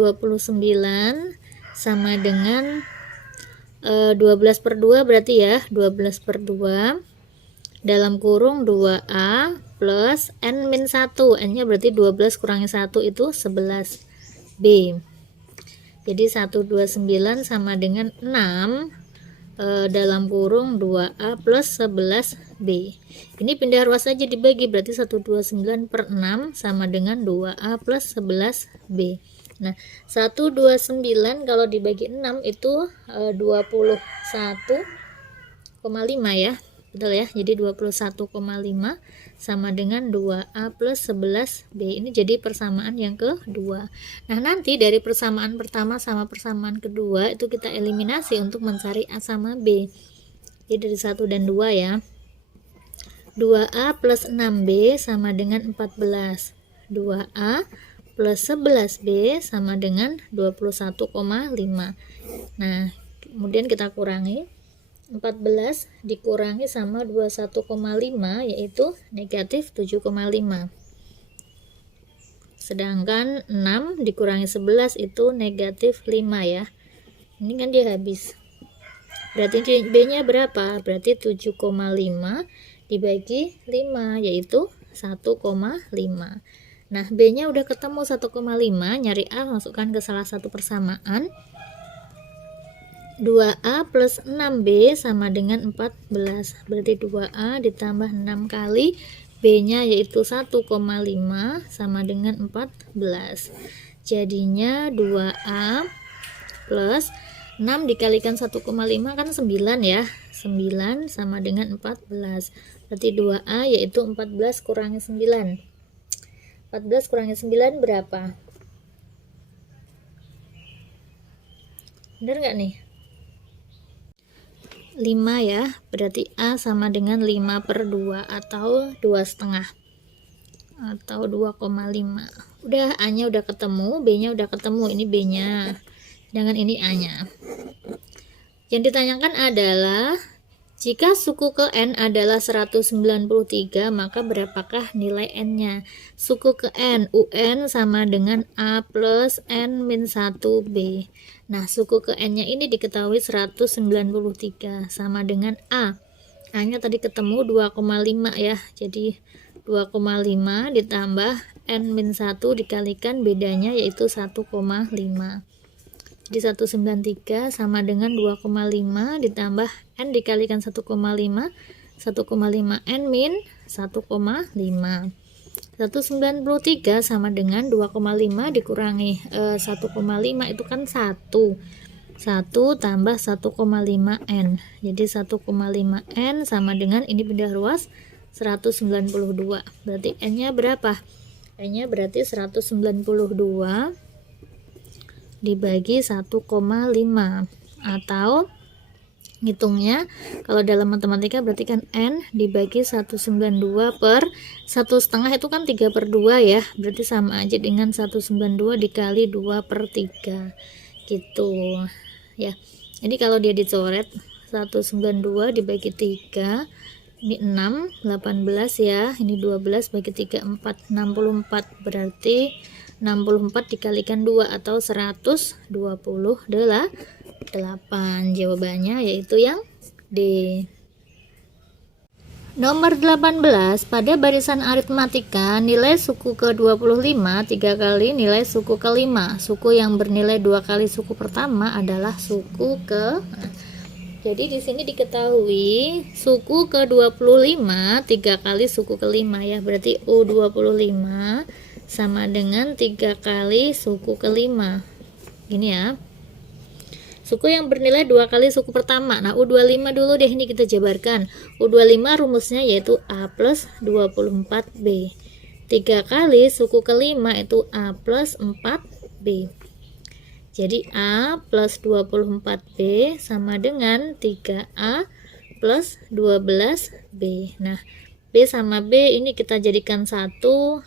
sama dengan 12 per 2 berarti ya, 12 per 2 dalam kurung 2A plus N min 1. N nya berarti 12 kurangi 1 itu 11B. Jadi 129 sama dengan 6 dalam kurung 2A plus 11B. Ini pindah ruas saja dibagi, berarti 129 per 6 sama dengan 2A plus 11B. Nah, 129 kalau dibagi 6 itu 21,5 ya. betul ya. Jadi 21,5 sama dengan 2A plus 11B. Ini jadi persamaan yang kedua. Nah, nanti dari persamaan pertama sama persamaan kedua itu kita eliminasi untuk mencari A sama B. Jadi dari 1 dan 2 ya. 2A plus 6B sama dengan 14. 2A plus 11B sama dengan 21,5. Nah, kemudian kita kurangi. 14 dikurangi sama 21,5 yaitu negatif 7,5. Sedangkan 6 dikurangi 11 itu negatif 5 ya. Ini kan dia habis. Berarti B-nya berapa? Berarti 7,5 dibagi 5 yaitu 1,5. Nah, B-nya udah ketemu 1,5, nyari A masukkan ke salah satu persamaan. 2A plus 6B sama dengan 14. Berarti 2A ditambah 6 kali B-nya yaitu 1,5 sama dengan 14. Jadinya 2A plus 6 dikalikan 1,5 kan 9 ya. 9 sama dengan 14. Berarti 2A yaitu 14 kurangi 9. 14 kurangi 9 berapa? Bener nggak nih? 5 ya, berarti A sama dengan 5/2 atau 2,5 atau 2,5. Udah, A nya udah ketemu, B nya udah ketemu, ini B nya, sedangkan ini A nya. Yang ditanyakan adalah jika suku ke N adalah 193, maka berapakah nilai N nya? Suku ke N, UN sama dengan A plus N min 1B. Nah, suku ke N nya ini diketahui 193 sama dengan A. A nya tadi ketemu 2,5 ya. Jadi 2,5 ditambah N min 1 dikalikan bedanya yaitu 1,5. Jadi 193 sama dengan 2,5 ditambah N dikalikan 1,5 N min 1,5. 193 sama dengan 2,5 dikurangi 1,5 itu kan 1 tambah 1,5 N. Jadi 1,5 N sama dengan ini pindah ruas 192. Berarti N nya berapa? N nya berarti 192 dibagi 1,5 atau ngitungnya kalau dalam matematika berarti kan N dibagi 192 per 1,5 itu kan 3/2 ya, berarti sama aja dengan 192 dikali 2/3 gitu ya. Ini kalau dia dicoret 192 dibagi 3 ini 6, 18 ya, ini 12 bagi 3 4, 64, berarti 64 dikalikan 2 atau 128. Jawabannya yaitu yang D. Nomor 18, pada barisan aritmatika nilai suku ke-25 3 kali nilai suku ke-5. Suku yang bernilai 2 kali suku pertama adalah suku ke. Jadi di sini diketahui suku ke-25 3 kali suku ke-5 ya. Berarti U25 sama dengan 3 kali suku ke-5. Gini ya. Suku yang bernilai 2 kali suku pertama. Nah, U25 dulu deh, ini kita jabarkan. U25 rumusnya yaitu A plus 24B. 3 kali suku ke-5 itu A plus 4B. Jadi A plus 24B sama dengan 3A plus 12B. Nah, B sama B ini kita jadikan 1.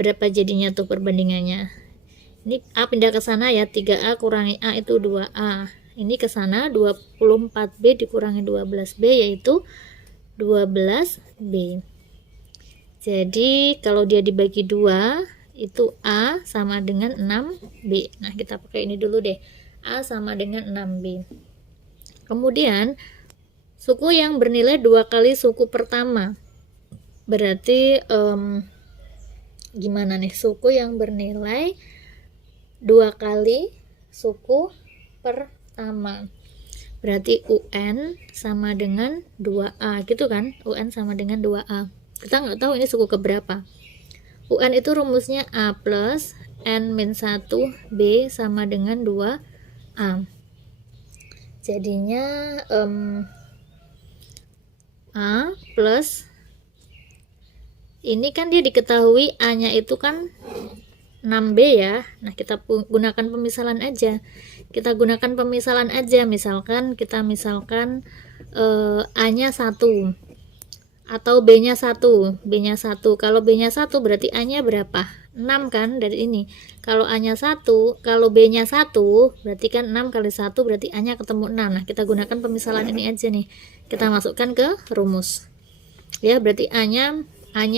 Berapa jadinya tuh perbandingannya? Ini A pindah ke sana ya, 3A kurangi A itu 2A. Ini ke sana 24B dikurangi 12B yaitu 12B. Jadi kalau dia dibagi 2 itu A sama dengan 6B. Nah, kita pakai ini dulu deh. A sama dengan 6B. Kemudian suku yang bernilai 2 kali suku pertama. Berarti gimana nih? Suku yang bernilai 2 kali suku pertama. Berarti UN sama dengan 2A gitu kan? UN sama dengan 2A. Kita nggak tahu ini suku keberapa. UN itu rumusnya A plus N min 1B sama dengan 2A. Jadinya A plus, ini kan dia diketahui A-nya itu kan 6B ya. Nah, kita gunakan pemisalan aja. Misalkan kita A-nya 1 atau B-nya 1. Kalau B-nya 1 berarti A-nya berapa? 6 kan dari ini. Kalau A-nya 1, kalau B-nya 1 berarti kan 6 kali 1 berarti A-nya ketemu 6. Nah, kita gunakan pemisalan ini aja nih. Kita masukkan ke rumus. Ya, berarti A-nya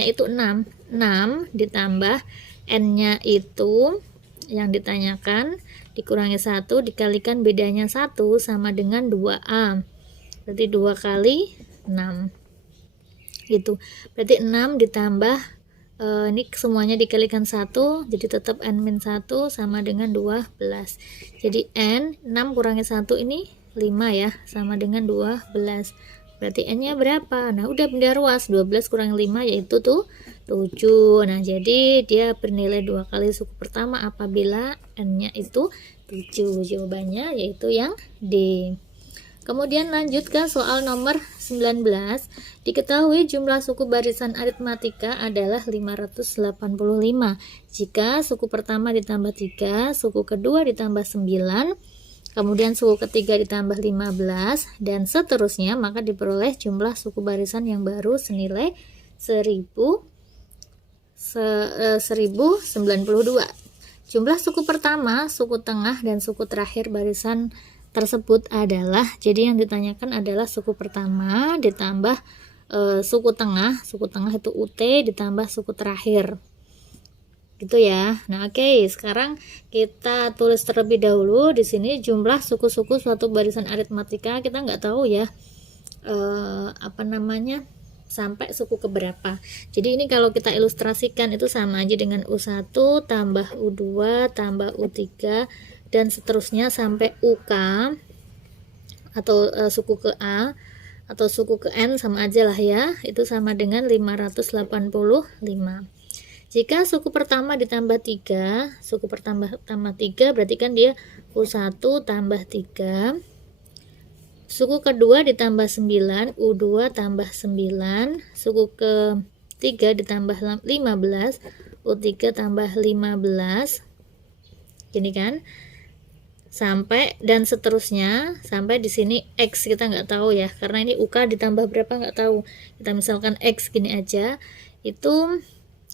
itu 6. 6 ditambah N-nya itu yang ditanyakan dikurangi 1 dikalikan bedanya 1 sama dengan 2A. Berarti 2 kali 6. Gitu. Berarti 6 ditambah ini semuanya dikalikan 1, jadi tetap N-1 sama dengan 12. Jadi N 6 kurangi 1 ini 5 ya, sama dengan 12. Berarti N-nya berapa? Nah, udah pindah ruas. 12 kurangi 5 yaitu tuh 7. Nah, jadi dia bernilai 2 kali suku pertama apabila N-nya itu 7. Jawabannya yaitu yang D. Kemudian lanjut ke soal nomor 19. Diketahui jumlah suku barisan aritmatika adalah 585. Jika suku pertama ditambah 3, suku kedua ditambah 9, kemudian suku ketiga ditambah 15, dan seterusnya, maka diperoleh jumlah suku barisan yang baru senilai 1092. Jumlah suku pertama, suku tengah, dan suku terakhir barisan tersebut adalah, jadi yang ditanyakan adalah suku pertama ditambah suku tengah itu UT ditambah suku terakhir. Gitu ya. Nah, oke, sekarang kita tulis terlebih dahulu di sini jumlah suku-suku suatu barisan aritmatika. Kita nggak tahu ya sampai suku keberapa. Jadi ini kalau kita ilustrasikan itu sama aja dengan U1 tambah U2 tambah U3 dan seterusnya sampai UK atau suku ke A atau suku ke N sama aja lah ya. Itu sama dengan 585. Jika suku pertama ditambah 3, suku pertama tambah 3 berarti kan dia U1 tambah 3. Suku kedua ditambah 9, U2 tambah 9, suku ketiga ditambah 15, U3 tambah 15. Gini kan? Sampai dan seterusnya sampai di sini X kita nggak tahu ya, karena ini UK ditambah berapa nggak tahu. Kita misalkan X gini aja, itu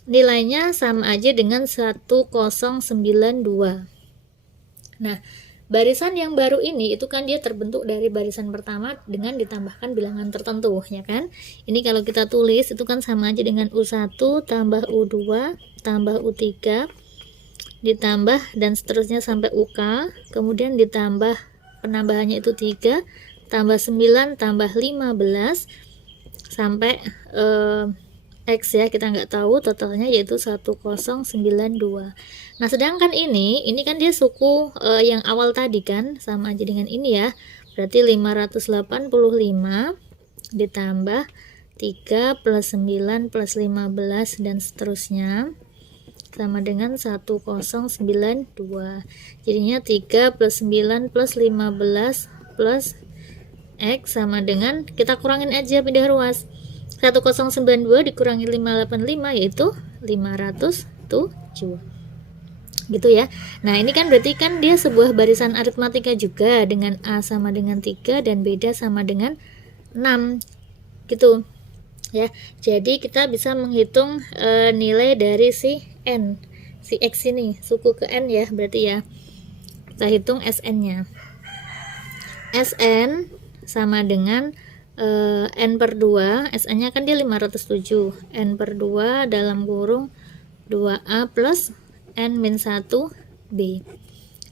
nilainya sama aja dengan 1092. Nah, barisan yang baru ini itu kan dia terbentuk dari barisan pertama dengan ditambahkan bilangan tertentu, ya kan? Ini kalau kita tulis itu kan sama aja dengan U1 tambah U2 tambah U3 ditambah dan seterusnya sampai UK, kemudian ditambah penambahannya itu 3 tambah 9 tambah 15 sampai X ya, kita nggak tahu totalnya yaitu 1092. Nah, sedangkan ini kan dia suku yang awal tadi kan sama aja dengan ini ya. Berarti 585 ditambah 3 plus 9 plus 15 dan seterusnya sama dengan 1092. Jadinya 3 plus 9 plus 15 plus X sama dengan, kita kurangin aja pindah ruas. 1092 dikurangi 585 yaitu 507. Gitu ya. Nah, ini kan berarti kan dia sebuah barisan aritmatika juga dengan A sama dengan 3 dan beda sama dengan 6. Gitu. Ya. Jadi kita bisa menghitung nilai dari si N, si X ini, suku ke N ya, berarti ya. Kita hitung SN-nya. SN sama dengan N per 2, SN-nya kan dia 507, N per 2 dalam kurung 2A plus N min 1B.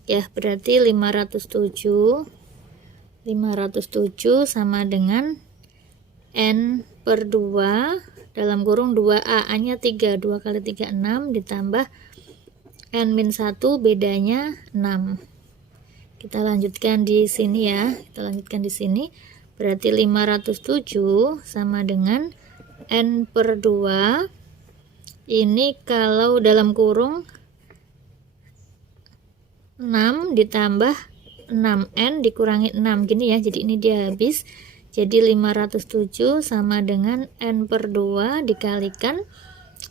Ya, berarti 507 sama dengan N per 2 dalam kurung 2A, A-nya 3, 2 kali 3, 6, ditambah N min 1, bedanya 6. Kita lanjutkan di sini ya, berarti 507 sama dengan N per 2, ini kalau dalam kurung 6 ditambah 6N dikurangi 6, gini ya, jadi ini dia habis, Jadi 507 sama dengan N per 2 dikalikan,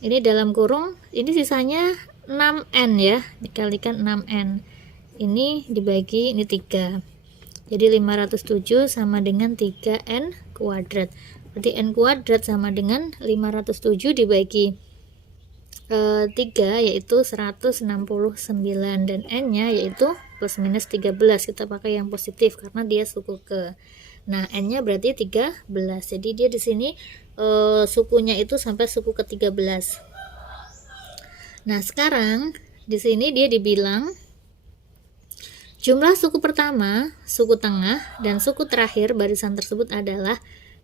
ini dalam kurung, ini sisanya 6N ya, dikalikan 6N. Ini dibagi, ini 3. Jadi 507 sama dengan 3N kuadrat. Berarti N kuadrat sama dengan 507 dibagi 3, yaitu 169, dan N nya yaitu plus minus 13. Kita pakai yang positif karena dia suku ke. Nah, N nya berarti 13. Jadi dia di sini sukunya itu sampai suku ke 13. Nah, sekarang di sini dia dibilang jumlah suku pertama, suku tengah, dan suku terakhir barisan tersebut adalah.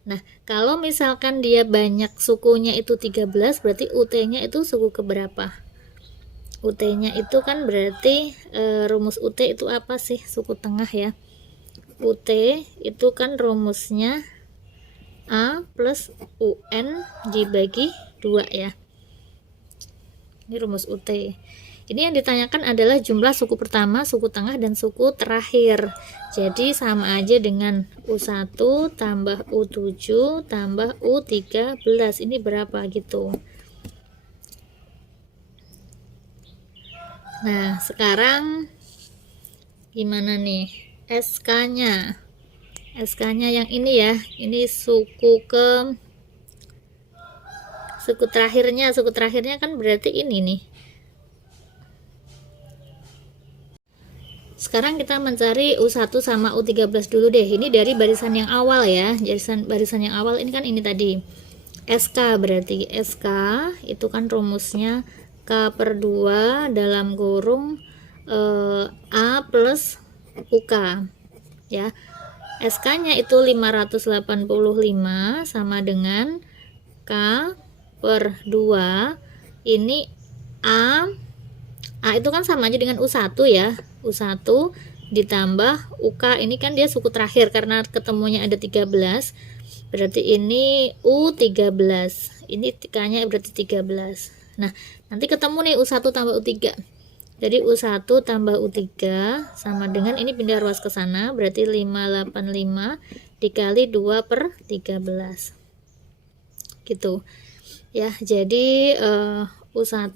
Nah, kalau misalkan dia banyak sukunya itu 13, berarti UT-nya itu suku keberapa? UT-nya itu kan berarti rumus UT itu apa sih? Suku tengah ya. UT itu kan rumusnya A plus UN dibagi 2 ya. Ini rumus UT. Ini yang ditanyakan adalah jumlah suku pertama, suku tengah, dan suku terakhir. Jadi sama aja dengan U1 tambah U7 tambah U13. Ini berapa gitu. Nah, sekarang gimana nih SK-nya? SK-nya yang ini ya. Ini suku terakhirnya. Suku terakhirnya kan berarti ini nih. Sekarang kita mencari U1 sama U13 dulu deh. Ini dari barisan yang awal ya. Barisan yang awal ini kan ini tadi. SK berarti SK itu kan rumusnya K per 2 dalam kurung A plus UK ya. SK-nya itu 585 sama dengan K per 2. Ini A itu kan sama aja dengan U1 ya. U1 ditambah UK, ini kan dia suku terakhir karena ketemunya ada 13. Berarti ini U13. Ini K-nya berarti 13. Nah, nanti ketemu nih U1 tambah U3. Jadi U1 tambah U3 sama dengan ini pindah ruas ke sana, berarti 585 dikali 2 per 13. Gitu. Ya, jadi U1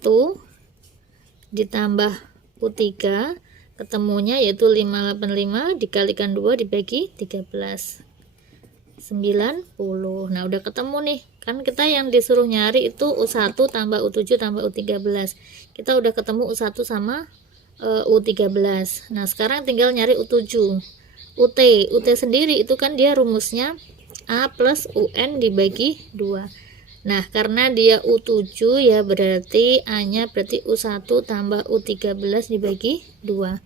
ditambah U3 ketemunya yaitu 585 dikalikan 2 dibagi 13, 90. Nah, udah ketemu nih. Kan kita yang disuruh nyari itu U1 tambah U7 tambah U13. Kita udah ketemu U1 sama U13. Nah, sekarang tinggal nyari U7. UT sendiri itu kan dia rumusnya A plus UN dibagi 2. Nah, karena dia U7 ya, berarti A-nya berarti U1 tambah U13 dibagi 2.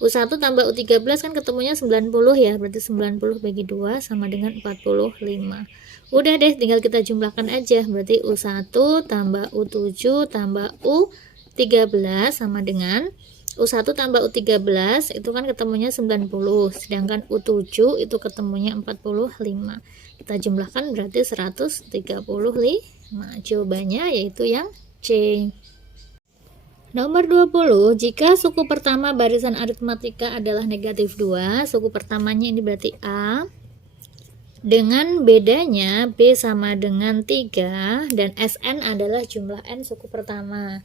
U1 tambah U13 kan ketemunya 90 ya, berarti 90 bagi 2 sama dengan 45. Udah deh, tinggal kita jumlahkan aja. Berarti U1 tambah U7 tambah U13 sama dengan U1 tambah U13 itu kan ketemunya 90, sedangkan U7 itu ketemunya 45. Kita jumlahkan berarti 135. Jawabannya yaitu yang C. Nomor 20, jika suku pertama barisan aritmatika adalah negatif 2, suku pertamanya ini berarti A, dengan bedanya B sama dengan 3, dan Sn adalah jumlah N suku pertama.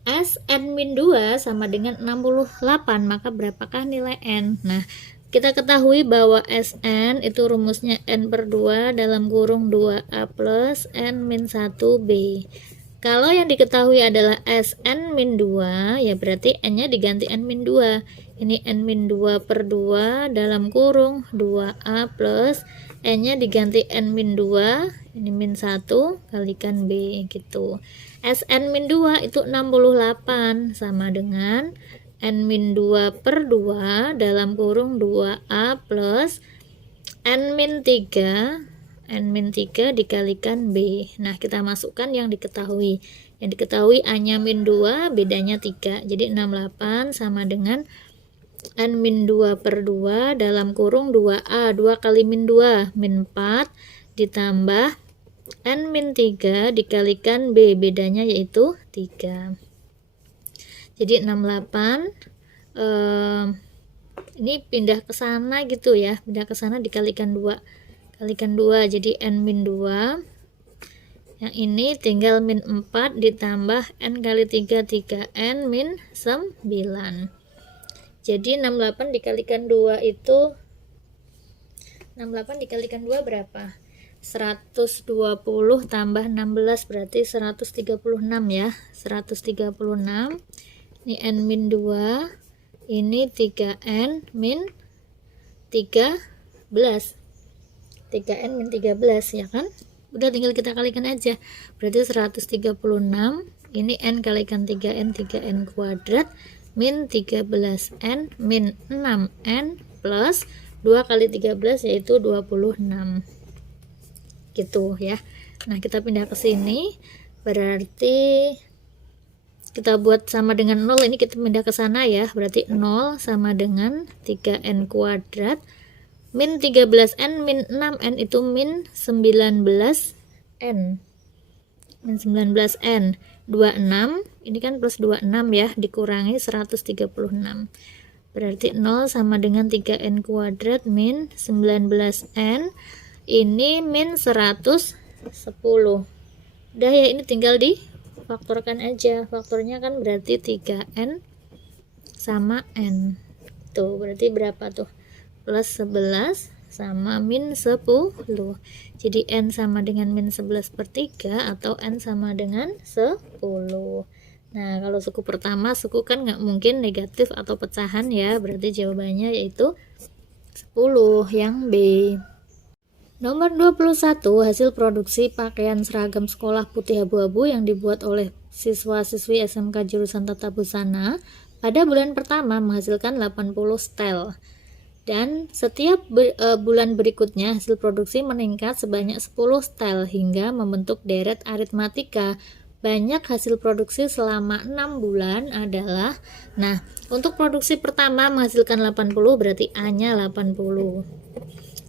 Sn-2 sama dengan 68, maka berapakah nilai N? Nah, kita ketahui bahwa Sn itu rumusnya N per 2 dalam kurung 2A plus N-1B. Kalau yang diketahui adalah Sn-2, ya berarti N-nya diganti N-2. Ini N-2 per 2 dalam kurung 2A plus N-nya diganti N-2, ini min 1 kalikan B gitu. Sn-2 itu 68 sama dengan N-2 per 2 dalam kurung 2A plus N-3 dikalikan B. Nah, kita masukkan yang diketahui. Yang diketahui A-nya min 2, bedanya 3. Jadi 68 sama dengan N-2 per 2 dalam kurung 2A, 2 kali min 2, min 4 ditambah N-3 dikalikan B, bedanya yaitu 3. Jadi 68 ini pindah ke sana gitu ya, pindah ke sana dikalikan 2. kalikan 2 jadi N min 2. Yang ini tinggal min 4 ditambah N kali 3 3N min 9. Jadi 68 dikalikan 2 itu 68 dikalikan 2 berapa? 120 tambah 16 berarti 136 ya. 136. Ini N min 2. Ini 3N min 13. 3N min 13 ya kan? Udah tinggal kita kalikan aja. Berarti 136. Ini N kalikan 3N kuadrat min 13N min 6N plus 2 kali 13 yaitu 26. Gitu ya. Nah, kita pindah ke sini. Berarti kita buat sama dengan 0, ini kita pindah ke sana ya. Berarti 0 sama dengan 3N kuadrat min 13N min 6N itu min 19N. Min 19N. 26, ini kan plus 26 ya, dikurangi 136. Berarti 0 sama dengan 3N kuadrat min 19N. Ini min 110. Udah ya, ini tinggal difaktorkan aja. Faktornya kan berarti 3N sama N. Tuh, berarti berapa tuh? Plus 11 sama min 10. Jadi N sama dengan min 11 per 3 atau N sama dengan 10. Nah, kalau suku pertama, suku kan nggak mungkin negatif atau pecahan ya. Berarti jawabannya yaitu 10 yang B. Nomor 21, hasil produksi pakaian seragam sekolah putih abu-abu yang dibuat oleh siswa-siswi SMK jurusan Tata Busana pada bulan pertama menghasilkan 80 setel. Dan setiap bulan berikutnya hasil produksi meningkat sebanyak 10 setel hingga membentuk deret aritmatika. Banyak hasil produksi selama 6 bulan adalah, nah, untuk produksi pertama menghasilkan 80 berarti A-nya 80.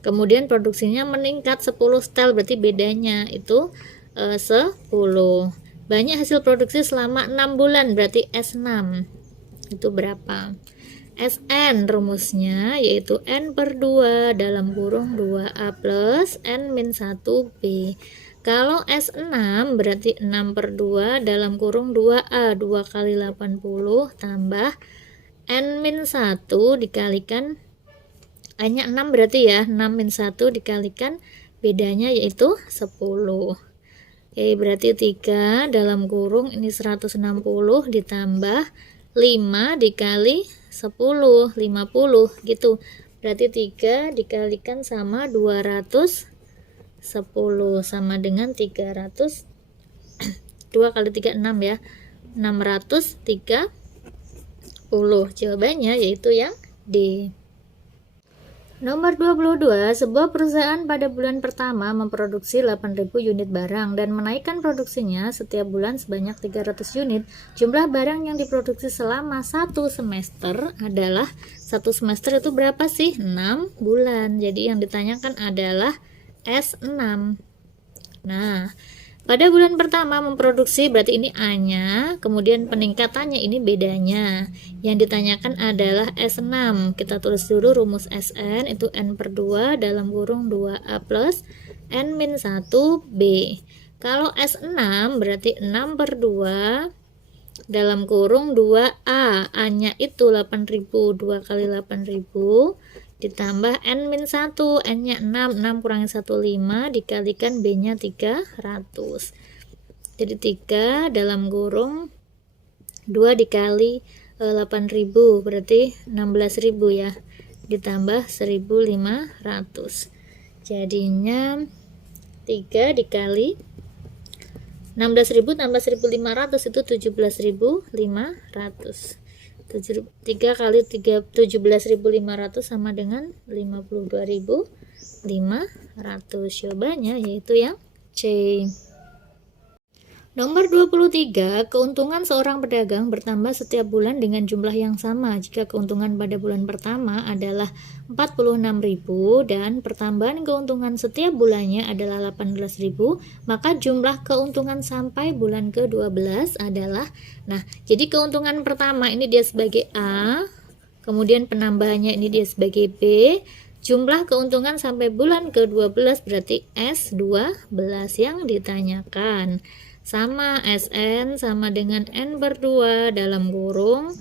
Kemudian produksinya meningkat 10 setel berarti bedanya itu 10. Banyak hasil produksi selama 6 bulan berarti S6. Itu berapa? Sn rumusnya yaitu N per 2 dalam kurung 2A plus N min 1B. Kalau S6 berarti 6 per 2 dalam kurung 2A, 2 kali 80 tambah N min 1 dikalikan A-nya 6 berarti ya, 6 min 1 dikalikan bedanya yaitu 10. Oke, berarti 3 dalam kurung ini 160 ditambah 5 dikali 10, 50 gitu. Berarti 3 dikalikan sama 210 sama dengan 300. 2 kali 3 6 ya. 630. Jawabannya yaitu yang D. Nomor 22, sebuah perusahaan pada bulan pertama memproduksi 8.000 unit barang dan menaikkan produksinya setiap bulan sebanyak 300 unit. Jumlah barang yang diproduksi selama 1 semester adalah, 1 semester itu berapa sih? 6 bulan. Jadi yang ditanyakan adalah S6. Nah, pada bulan pertama memproduksi berarti ini A-nya, kemudian peningkatannya ini bedanya. Yang ditanyakan adalah S6. Kita tulis dulu rumus Sn itu N per 2 dalam kurung 2A plus N min 1B. Kalau S6 berarti 6 per 2 dalam kurung 2A. A-nya itu 8.000, 2 kali 8.000 ditambah N min 1, N-nya 6, 6 kurangi 1, 5 dikalikan B-nya 300. Jadi 3 dalam kurung 2 dikali 8.000 berarti 16.000 ya, ditambah 1.500. Jadinya 3 dikali 16.000 tambah 1.500 itu 17.500. 3 kali 17.500 sama dengan 52.500. Jawabannya yaitu yang C. Nomor 23, keuntungan seorang pedagang bertambah setiap bulan dengan jumlah yang sama. Jika keuntungan pada bulan pertama adalah 46.000 dan pertambahan keuntungan setiap bulannya adalah 18.000, maka jumlah keuntungan sampai bulan ke-12 adalah, nah, jadi keuntungan pertama ini dia sebagai A, kemudian penambahannya ini dia sebagai B, Jumlah keuntungan sampai bulan ke-12 berarti S12 yang ditanyakan. Sama SN sama dengan N per 2 dalam kurung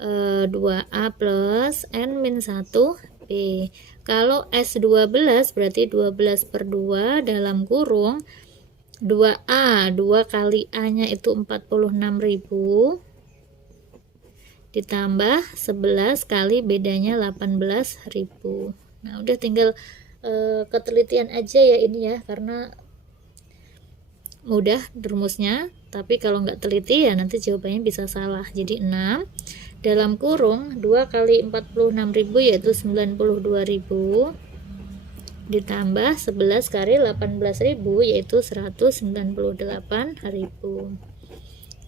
2A plus N min 1B. Kalau S12 berarti 12 per 2 dalam kurung 2A, 2 kali A-nya itu 46.000 ditambah 11 kali bedanya 18.000. Nah, udah tinggal ketelitian aja ya ini ya, karena mudah rumusnya, tapi kalau nggak teliti ya nanti jawabannya bisa salah. Jadi 6 dalam kurung 2 kali 46.000 yaitu 92.000 ditambah 11 kali 18.000 yaitu 198.000.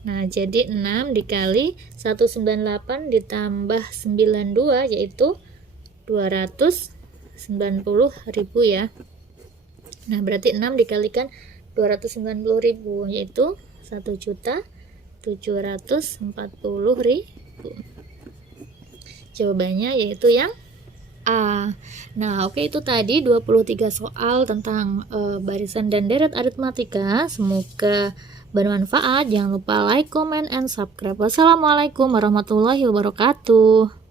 Nah, jadi 6 dikali 198 ditambah 92 yaitu 290.000 ya. Nah, berarti 6 dikalikan 290.000 yaitu 1.740.000. Jawabannya yaitu yang A. Nah, oke, itu tadi 23 soal tentang barisan dan deret aritmatika. Semoga bermanfaat. Jangan lupa like, comment, and subscribe. Wassalamualaikum warahmatullahi wabarakatuh.